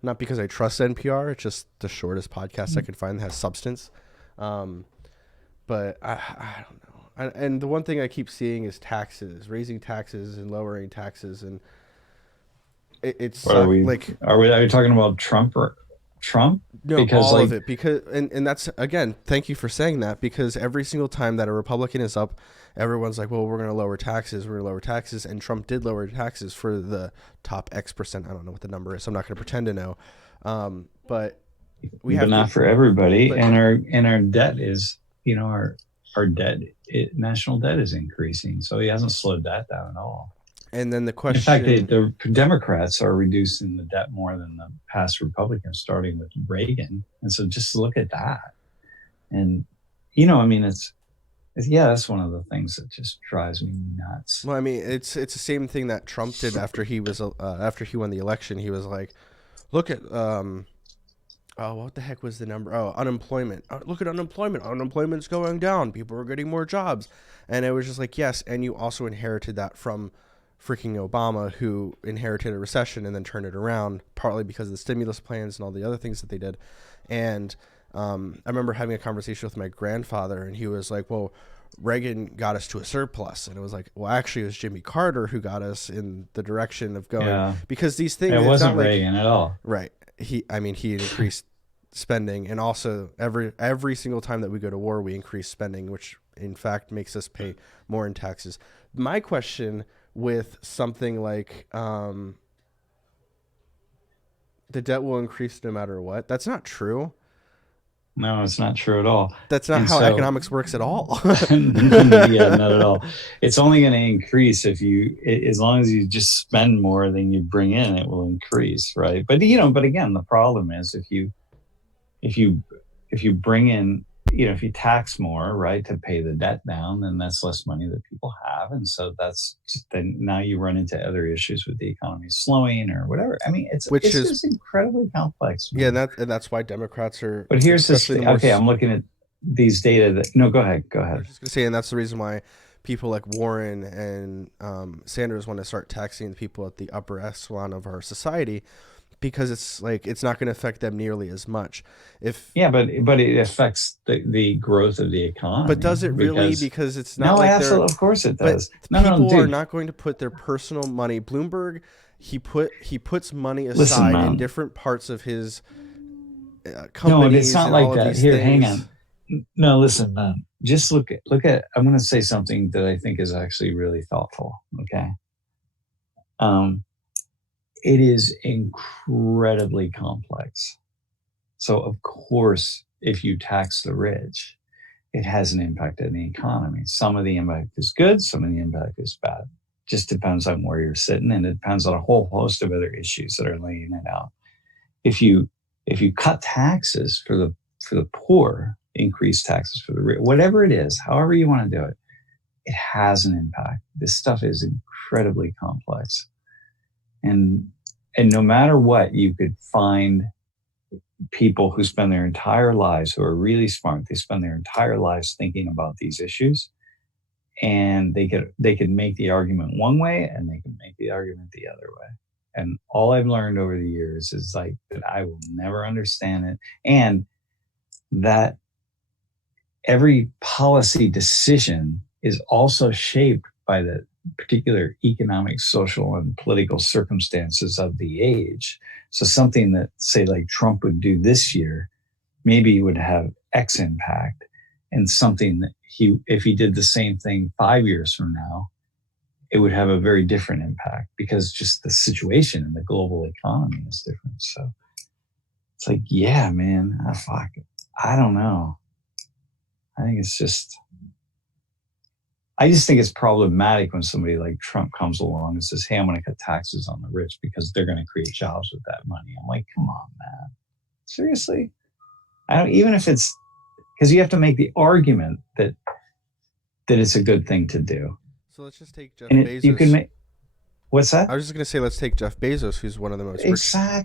Not because I trust NPR, it's just the shortest podcast I could find that has substance. But I don't know. And the one thing I keep seeing is taxes, raising taxes and lowering taxes, and it's are we talking about Trump or Trump? No, because all of it. Because and that's, again, thank you for saying that, because every single time that a Republican is up, everyone's like, well, we're going to lower taxes. And Trump did lower taxes for the top X percent. I don't know what the number is. So I'm not going to pretend to know. But not for everybody. And our debt is, our debt, national debt is increasing. So he hasn't slowed that down at all. And then the question... In fact, the Democrats are reducing the debt more than the past Republicans, starting with Reagan. And so just look at that. And, that's one of the things that just drives me nuts. Well, it's the same thing that Trump did after he won the election. He was like, look at... what the heck was the number? Oh, unemployment. Look at unemployment. Unemployment's going down. People are getting more jobs. And it was just like, yes, and you also inherited that from freaking Obama, who inherited a recession and then turned it around, partly because of the stimulus plans and all the other things that they did. And I remember having a conversation with my grandfather, and he was like, well, Reagan got us to a surplus. And it was like, well, actually, it was Jimmy Carter who got us in the direction of going, because these things... It wasn't Reagan at all. Right. He increased spending, and also every single time that we go to war, we increase spending, which in fact makes us pay more in taxes. My question with something like the debt will increase no matter what, that's not true. No, it's not true at all. That's not how economics works at all. Yeah, not at all. It's only going to increase as long as you just spend more than you bring in, it will increase, right? But again, the problem is if you bring in, if you tax more, right, to pay the debt down, then that's less money that people have, and so then now you run into other issues with the economy slowing or whatever. It's just incredibly complex. Man. Yeah, and that's why Democrats are. But here's this thing. Okay, I'm looking at these data. Go ahead. I was just gonna say, and that's the reason why people like Warren and Sanders want to start taxing the people at the upper echelon of our society, because it's not going to affect them nearly as much. But it affects the growth of the economy. But does it really? Because it's not. No, absolutely. Of course it does. People are not going to put their personal money. Bloomberg, he puts money aside in different parts of his companies. No, it's not like that. Here, hang on. No, listen, man. Just look at. I'm going to say something that I think is actually really thoughtful. Okay. It is incredibly complex. So, of course, if you tax the rich, it has an impact on the economy. Some of the impact is good, some of the impact is bad. Just depends on where you're sitting, and it depends on a whole host of other issues that are laying it out. If you cut taxes for the poor, increase taxes for the rich, whatever it is, however you want to do it, it has an impact. This stuff is incredibly complex. And no matter what, you could find people who spend their entire lives, who are really smart. They spend their entire lives thinking about these issues, and they could make the argument one way, and they can make the argument the other way. And all I've learned over the years is that I will never understand it, and that every policy decision is also shaped by the particular economic, social, and political circumstances of the age. So something that, say, like Trump would do this year, maybe would have X impact, and something that if he did the same thing 5 years from now, it would have a very different impact, because just the situation in the global economy is different. So it's like, yeah, man, I don't know. I think it's just, I just think it's problematic when somebody like Trump comes along and says, hey, I'm going to cut taxes on the rich because they're going to create jobs with that money. I'm like, come on, man. Seriously? I don't, even if it's, because you have to make the argument that it's a good thing to do. So let's just take Jeff And Bezos. you can make, what's that? I was just going to say, let's take Jeff Bezos, who's one of the most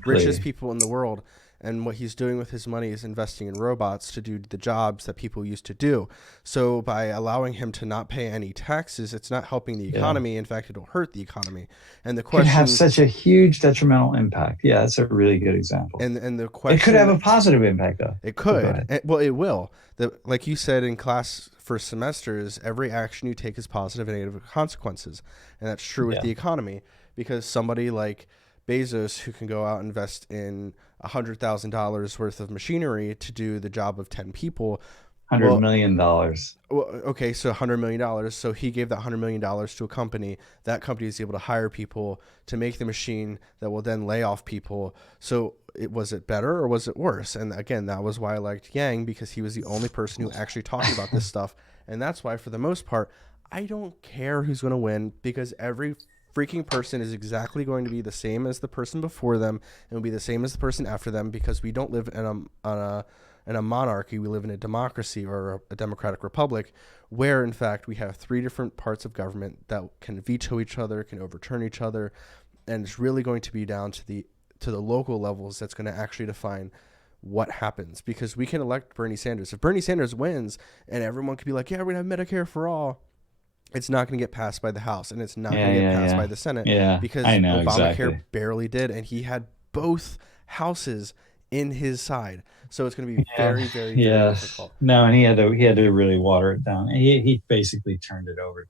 richest people in the world. And what he's doing with his money is investing in robots to do the jobs that people used to do. So by allowing him to not pay any taxes, it's not helping the economy. Yeah. In fact, it'll hurt the economy. And the question could have such a huge detrimental impact. Yeah, that's a really good example. And the question, it could have a positive impact, though. It could. Well, it will. Like you said in class for semesters, every action you take is positive and negative consequences. And that's true with the economy, because somebody like Bezos, who can go out and invest in $100,000 worth of machinery to do the job of 10 people. $100 million. Well, okay, so $100 million. So he gave that $100 million to a company. That company is able to hire people to make the machine that will then lay off people. So was it better or was it worse? And again, that was why I liked Yang, because he was the only person who actually talked about this stuff. And that's why, for the most part, I don't care who's going to win, because every freaking person is exactly going to be the same as the person before them, and will be the same as the person after them, because we don't live in a monarchy. We live in a democracy, or a democratic republic, where in fact we have 3 different parts of government that can veto each other, can overturn each other, and it's really going to be down to the local levels that's going to actually define what happens. Because we can elect Bernie Sanders. If Bernie Sanders wins and everyone could be like, yeah, we're going to have Medicare for all, it's not going to get passed by the House, and it's not going to get passed by the Senate, because Obamacare barely did, and he had both houses in his side. So it's going to be very, very difficult. No, and he had to really water it down. He basically turned it over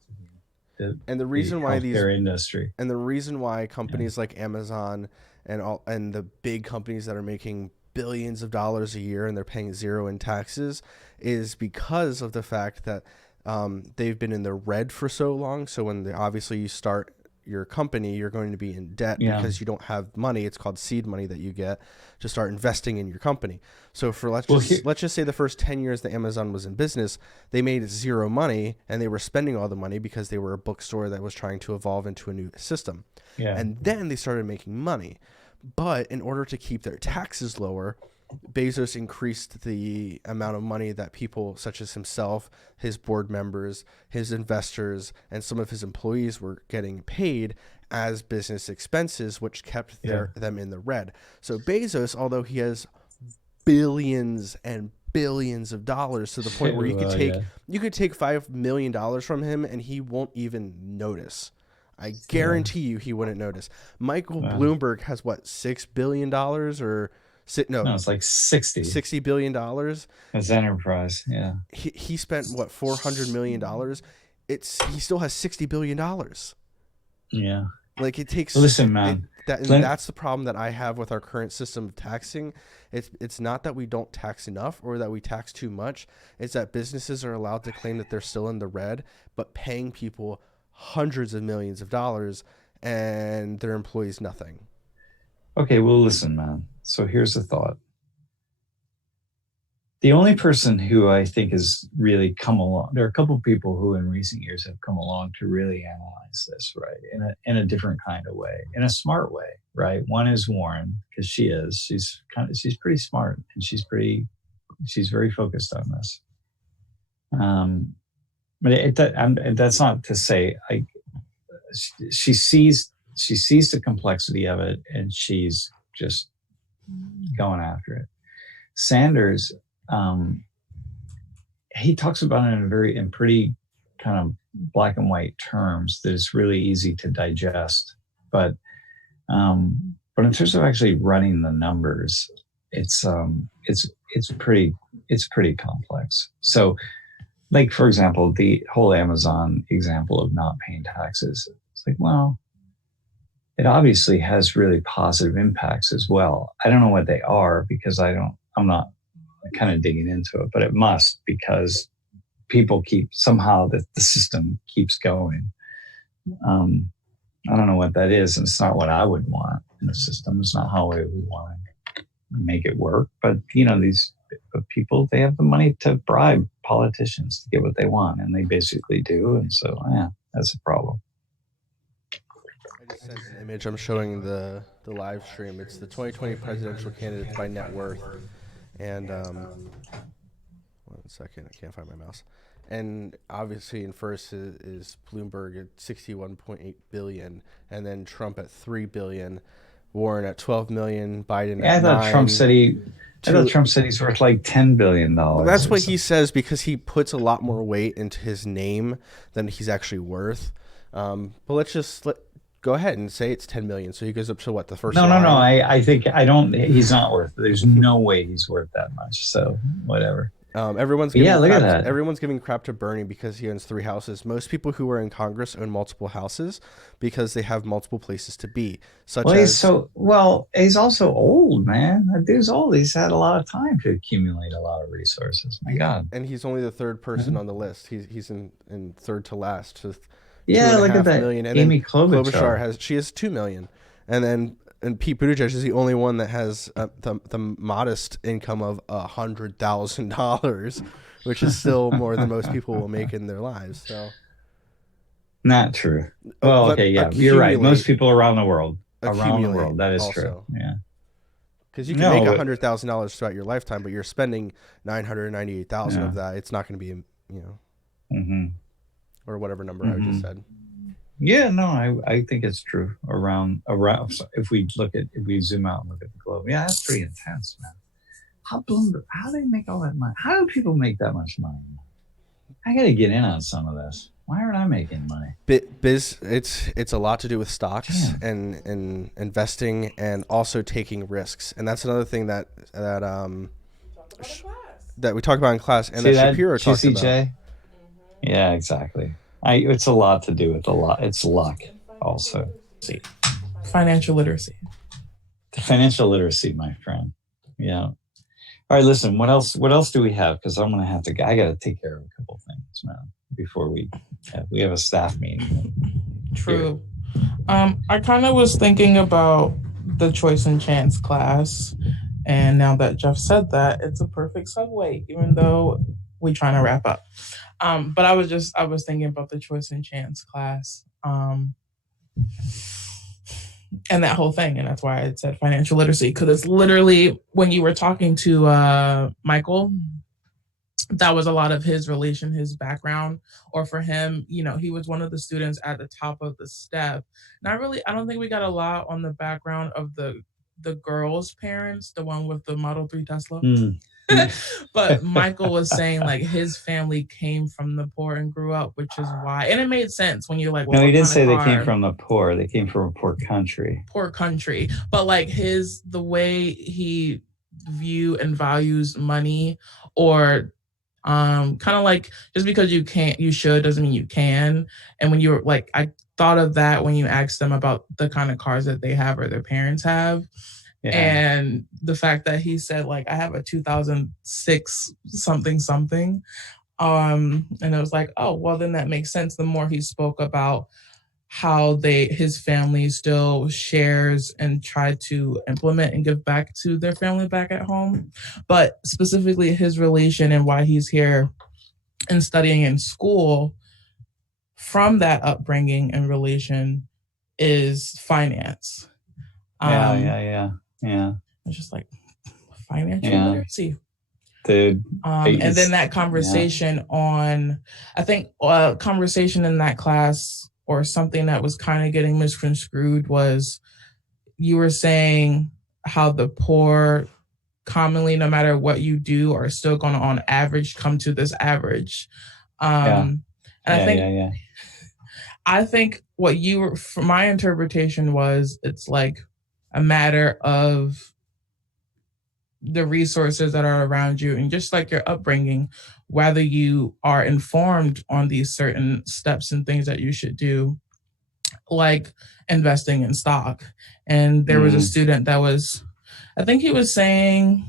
to the reason why industry, and the reason why companies like Amazon and the big companies that are making billions of dollars a year and they're paying zero in taxes is because of the fact that they've been in the red for so long. So when obviously you start your company, you're going to be in debt because you don't have money. It's called seed money that you get to start investing in your company. So for let's just say the first 10 years that Amazon was in business, they made zero money, and they were spending all the money because they were a bookstore that was trying to evolve into a new system. Yeah. And then they started making money. But in order to keep their taxes lower, Bezos increased the amount of money that people such as himself, his board members, his investors, and some of his employees were getting paid as business expenses, which kept them in the red. So Bezos, although he has billions and billions of dollars, to the point where you could take $5 million from him and he won't even notice. I guarantee you he wouldn't notice. Michael Bloomberg has what, $6 billion or no, it's like $60 billion. His enterprise, He spent what, $400 million. He still has $60 billion. Yeah. Like it takes. Listen, man. That's the problem that I have with our current system of taxing. It's not that we don't tax enough or that we tax too much. It's that businesses are allowed to claim that they're still in the red, but paying people hundreds of millions of dollars and their employees nothing. Okay, well, listen, man. So here's the thought. The only person who I think has really come along, there are a couple of people who in recent years have come along to really analyze this, right, in a different kind of way, in a smart way, right? One is Warren, because she's pretty smart, and she's very focused on this. But that's not to say she sees the complexity of it, and she's just going after it. Sanders, he talks about it in pretty kind of black and white terms that it's really easy to digest. But in terms of actually running the numbers, it's pretty complex. So, like, for example, the whole Amazon example of not paying taxes, it's like, well, it obviously has really positive impacts as well. I don't know what they are because I'm not kind of digging into it, but it must, because people somehow the system keeps going. I don't know what that is, and it's not what I would want in a system. It's not how I would want to make it work. But these people, they have the money to bribe politicians to get what they want, and they basically do. And so, yeah, that's a problem. I just sent an image. I'm showing the live stream. It's the 2020 presidential candidates by net worth. And 1 second, I can't find my mouse. And obviously, in first is Bloomberg at 61.8 billion, and then Trump at 3 billion, Warren at 12 million, Biden at 9. I thought Trump said he's worth like $10 billion. Well, that's what he says, because he puts a lot more weight into his name than he's actually worth. But let's just go ahead and say it's 10 million. So he goes up to what, the first line? No. I think he's not worth. There's no way he's worth that much. So whatever. Everyone's giving crap to Bernie because he owns 3 houses. Most people who are in Congress own multiple houses because they have multiple places to be. He's also old, man. That dude's old. He's had a lot of time to accumulate a lot of resources. My God. And he's only the third person on the list. He's in third to last. So look at that. Million. And Amy Klobuchar has 2 million. And Pete Buttigieg is the only one that has the modest income of $100,000, which is still more than most people will make in their lives. So, not true. Well, okay, yeah, you're right. Most people around the world, that is also true. Yeah, because you can make $100,000 throughout your lifetime, but you're spending $998,000 of that. It's not going to be, or whatever number I just said. Yeah, no, I think it's true. Around if we zoom out and look at the globe, yeah, that's pretty intense, man. How do they make all that money? How do people make that much money? I got to get in on some of this. Why aren't I making money? It's a lot to do with stocks and investing, and also taking risks, and that's another thing that we talk about in class, and that Shapiro talks about. Yeah, exactly. It's a lot to do with it's luck also. Financial literacy. The financial literacy, my friend. Yeah. All right, listen, what else do we have? Because I got to take care of a couple things, man, before we have a staff meeting. True. I kind of was thinking about the choice and chance class, and now that Jeff said that, it's a perfect segue, even though we're trying to wrap up. But I was thinking about the choice and chance class, and that whole thing. And that's why I said financial literacy, because it's literally, when you were talking to Michael, that was a lot of his background, or for him, he was one of the students at the top of the step. And I don't think we got a lot on the background of the girl's parents, the one with the Model 3 Tesla. But Michael was saying, like, his family came from the poor and grew up, which is why. And it made sense when you're like, well, no, he didn't say they came from the poor. They came from a poor country. But like the way he values money, or kind of like, just because you should doesn't mean you can. And when you're like, I thought of that when you asked them about the kind of cars that they have or their parents have. Yeah. And the fact that he said, like, I have a 2006 something. And it was like, oh, well, then that makes sense. The more he spoke about how his family still shares and try to implement and give back to their family back at home. But specifically his relation and why he's here and studying in school from that upbringing and relation is finance. Yeah. It's just like financial literacy. Dude. And then that conversation conversation in that class, or something that was kind of getting misconstrued, was you were saying how the poor commonly, no matter what you do, are still going to, on average, come to this average. And I think what from my interpretation was, it's like a matter of the resources that are around you, and just like your upbringing, whether you are informed on these certain steps and things that you should do, like investing in stock. And there was a student that I think he was saying,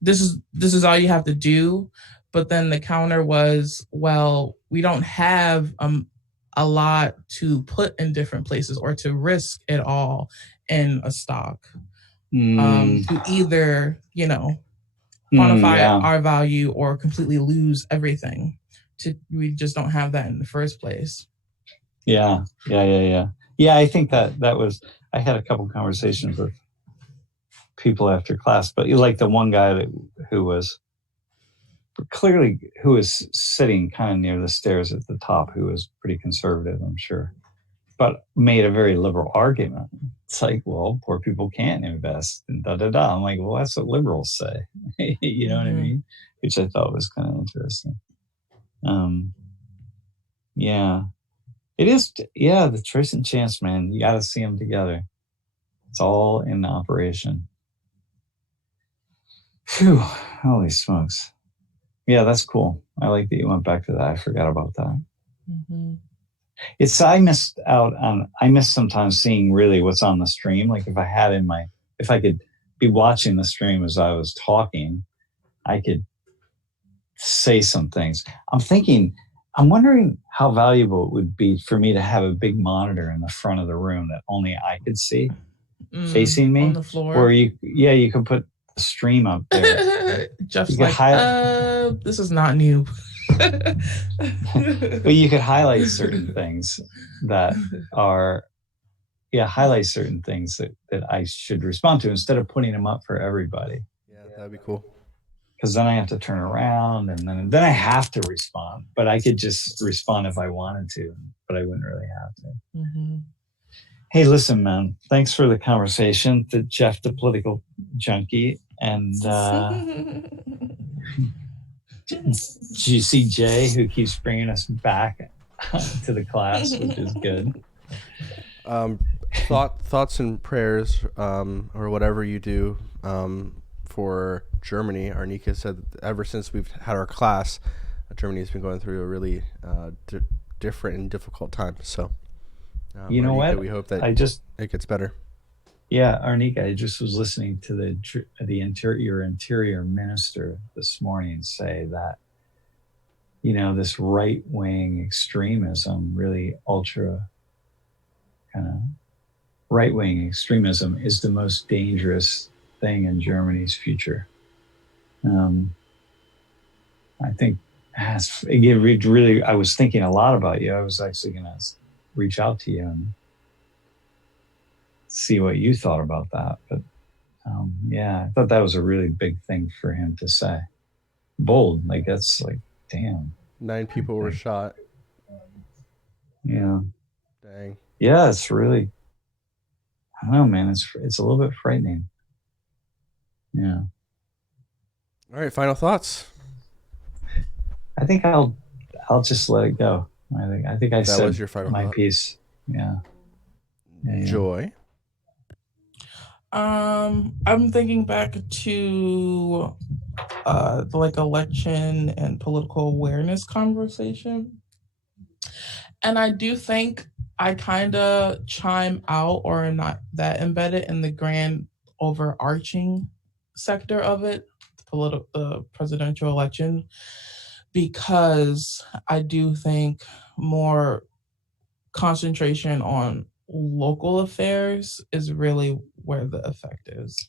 this is all you have to do. But then the counter was, well, we don't have a lot to put in different places or to risk it all in a stock. To either, quantify our value or completely lose everything. We just don't have that in the first place. Yeah. I think that was, I had a couple conversations with people after class, but like the one guy who was sitting kind of near the stairs at the top, who was pretty conservative, I'm sure, but made a very liberal argument. It's like, well, poor people can't invest and da da da. I'm like, well, that's what liberals say. You know what I mean? Which I thought was kind of interesting. Yeah, it is. Yeah, the choice and chance, man. You got to see them together. It's all in operation. Phew! Holy smokes! Yeah, that's cool. I like that you went back to that. I forgot about that. I miss sometimes seeing really what's on the stream. Like if I could be watching the stream as I was talking, I could say some things. I'm wondering how valuable it would be for me to have a big monitor in the front of the room that only I could see facing me. On the floor. Or you could put the stream up there. Jeff's like, this is not new. But you could highlight certain things that I should respond to instead of putting them up for everybody. Yeah, that'd be cool. Because then I have to turn around and then I have to respond. But I could just respond if I wanted to, but I wouldn't really have to. Hey, listen, man. Thanks for the conversation. To Jeff, the political junkie, and you see Jay, who keeps bringing us back to the class, which is good. Thoughts and prayers, or whatever you do, for Germany. Arnika said that ever since we've had our class, Germany has been going through a really different and difficult time. So, you know Arnika, what? We hope that it gets better. Yeah, Arnika, I just was listening to your interior minister this morning say that, this right-wing extremism, really ultra kind of right-wing extremism, is the most dangerous thing in Germany's future. I think really, I was thinking a lot about you. I was actually going to reach out to you and see what you thought about that. But I thought that was a really big thing for him to say. Bold, like that's like, damn. 9 people were shot. Yeah. Dang. Yeah, it's really, I don't know, man. It's a little bit frightening. Yeah. All right. Final thoughts. I think I'll just let it go. I think I said was your final my thought. piece. Yeah. Joy. I'm thinking back to the election and political awareness conversation, and I do think I kind of chime out or am not that embedded in the grand overarching sector of it, the presidential election, because I do think more concentration on local affairs is really where the effect is.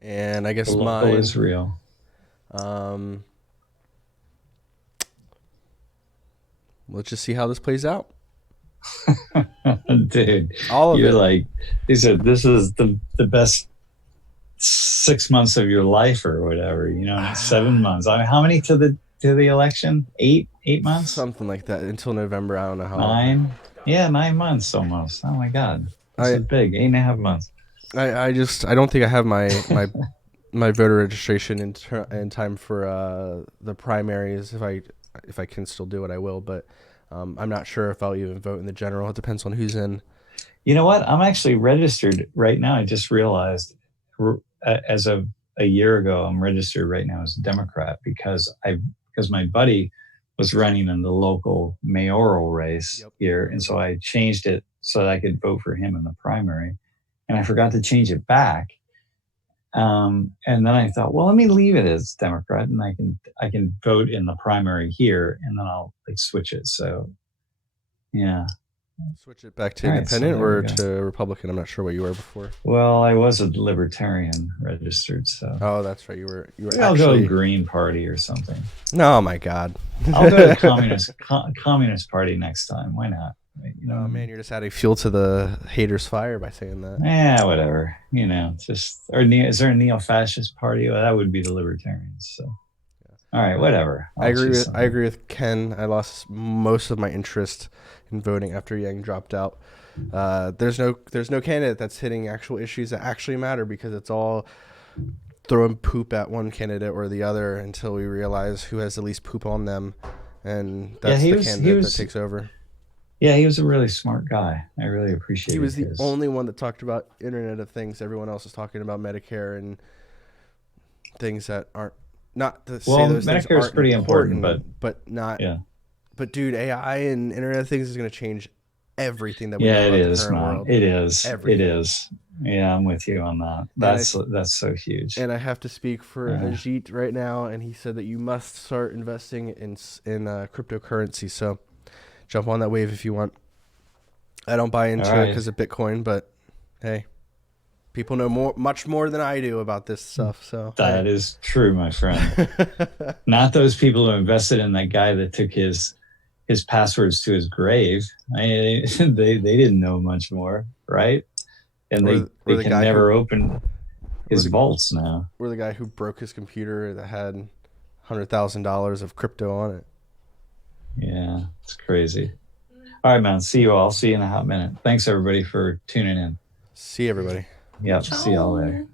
And I guess the local mine is real. Let's just see how this plays out. Dude, all of you're it. Like, this is the best 6 months of your life or whatever, 7 months. I mean, how many to the election? 8 months? Something like that, until November. I don't know how 9? long. Yeah, 9 months almost. Oh my God. This is big. 8.5 months. I don't think I have my voter registration in time for the primaries. If I can still do it, I will, but I'm not sure if I'll even vote in the general. It depends on who's in. You know what? I'm actually registered right now. I just realized as of a year ago, I'm registered right now as a Democrat because my buddy was running in the local mayoral race here. And so I changed it so that I could vote for him in the primary. And I forgot to change it back. And then I thought, well, let me leave it as Democrat and I can vote in the primary here and then I'll switch it. So yeah. Switch it back to All right, independent so there or we go. to Republican. I'm not sure what you were before. Well, I was a libertarian registered, so Oh, that's right. You were I'll go actually. Green Party or something. No, oh my God. I'll go to Communist Party next time. Why not? You know, Oh man, you're just adding fuel to the haters' fire by saying that. Yeah, whatever. You know, just is there a neo-fascist party? Well, that would be the Libertarians. So, all right, whatever. I agree with Ken. I lost most of my interest in voting after Yang dropped out. There's no candidate that's hitting actual issues that actually matter, because it's all throwing poop at one candidate or the other until we realize who has the least poop on them, and that's the candidate that takes over. Yeah, he was a really smart guy. I really appreciate it. He was the only one that talked about Internet of Things. Everyone else is talking about Medicare and things that aren't, not to say those things Medicare is aren't pretty important, but not. Yeah. But dude, AI and Internet of Things is going to change everything that we yeah, know it about is, the current man. world. It is. Everything. It is. Yeah, I'm with you on that. That's so huge. And I have to speak for Ajit right now, and he said that you must start investing in cryptocurrency. So jump on that wave if you want. I don't buy into it because of Bitcoin, but hey, people know much more than I do about this stuff. So that is true, my friend. Not those people who invested in that guy that took his passwords to his grave. They didn't know much more, right? And they can never open his vaults now. Or the guy who broke his computer that had $100,000 of crypto on it. Yeah, it's crazy. All right, man. See you all. See you in a hot minute. Thanks, everybody, for tuning in. See everybody. Yep. See y'all later.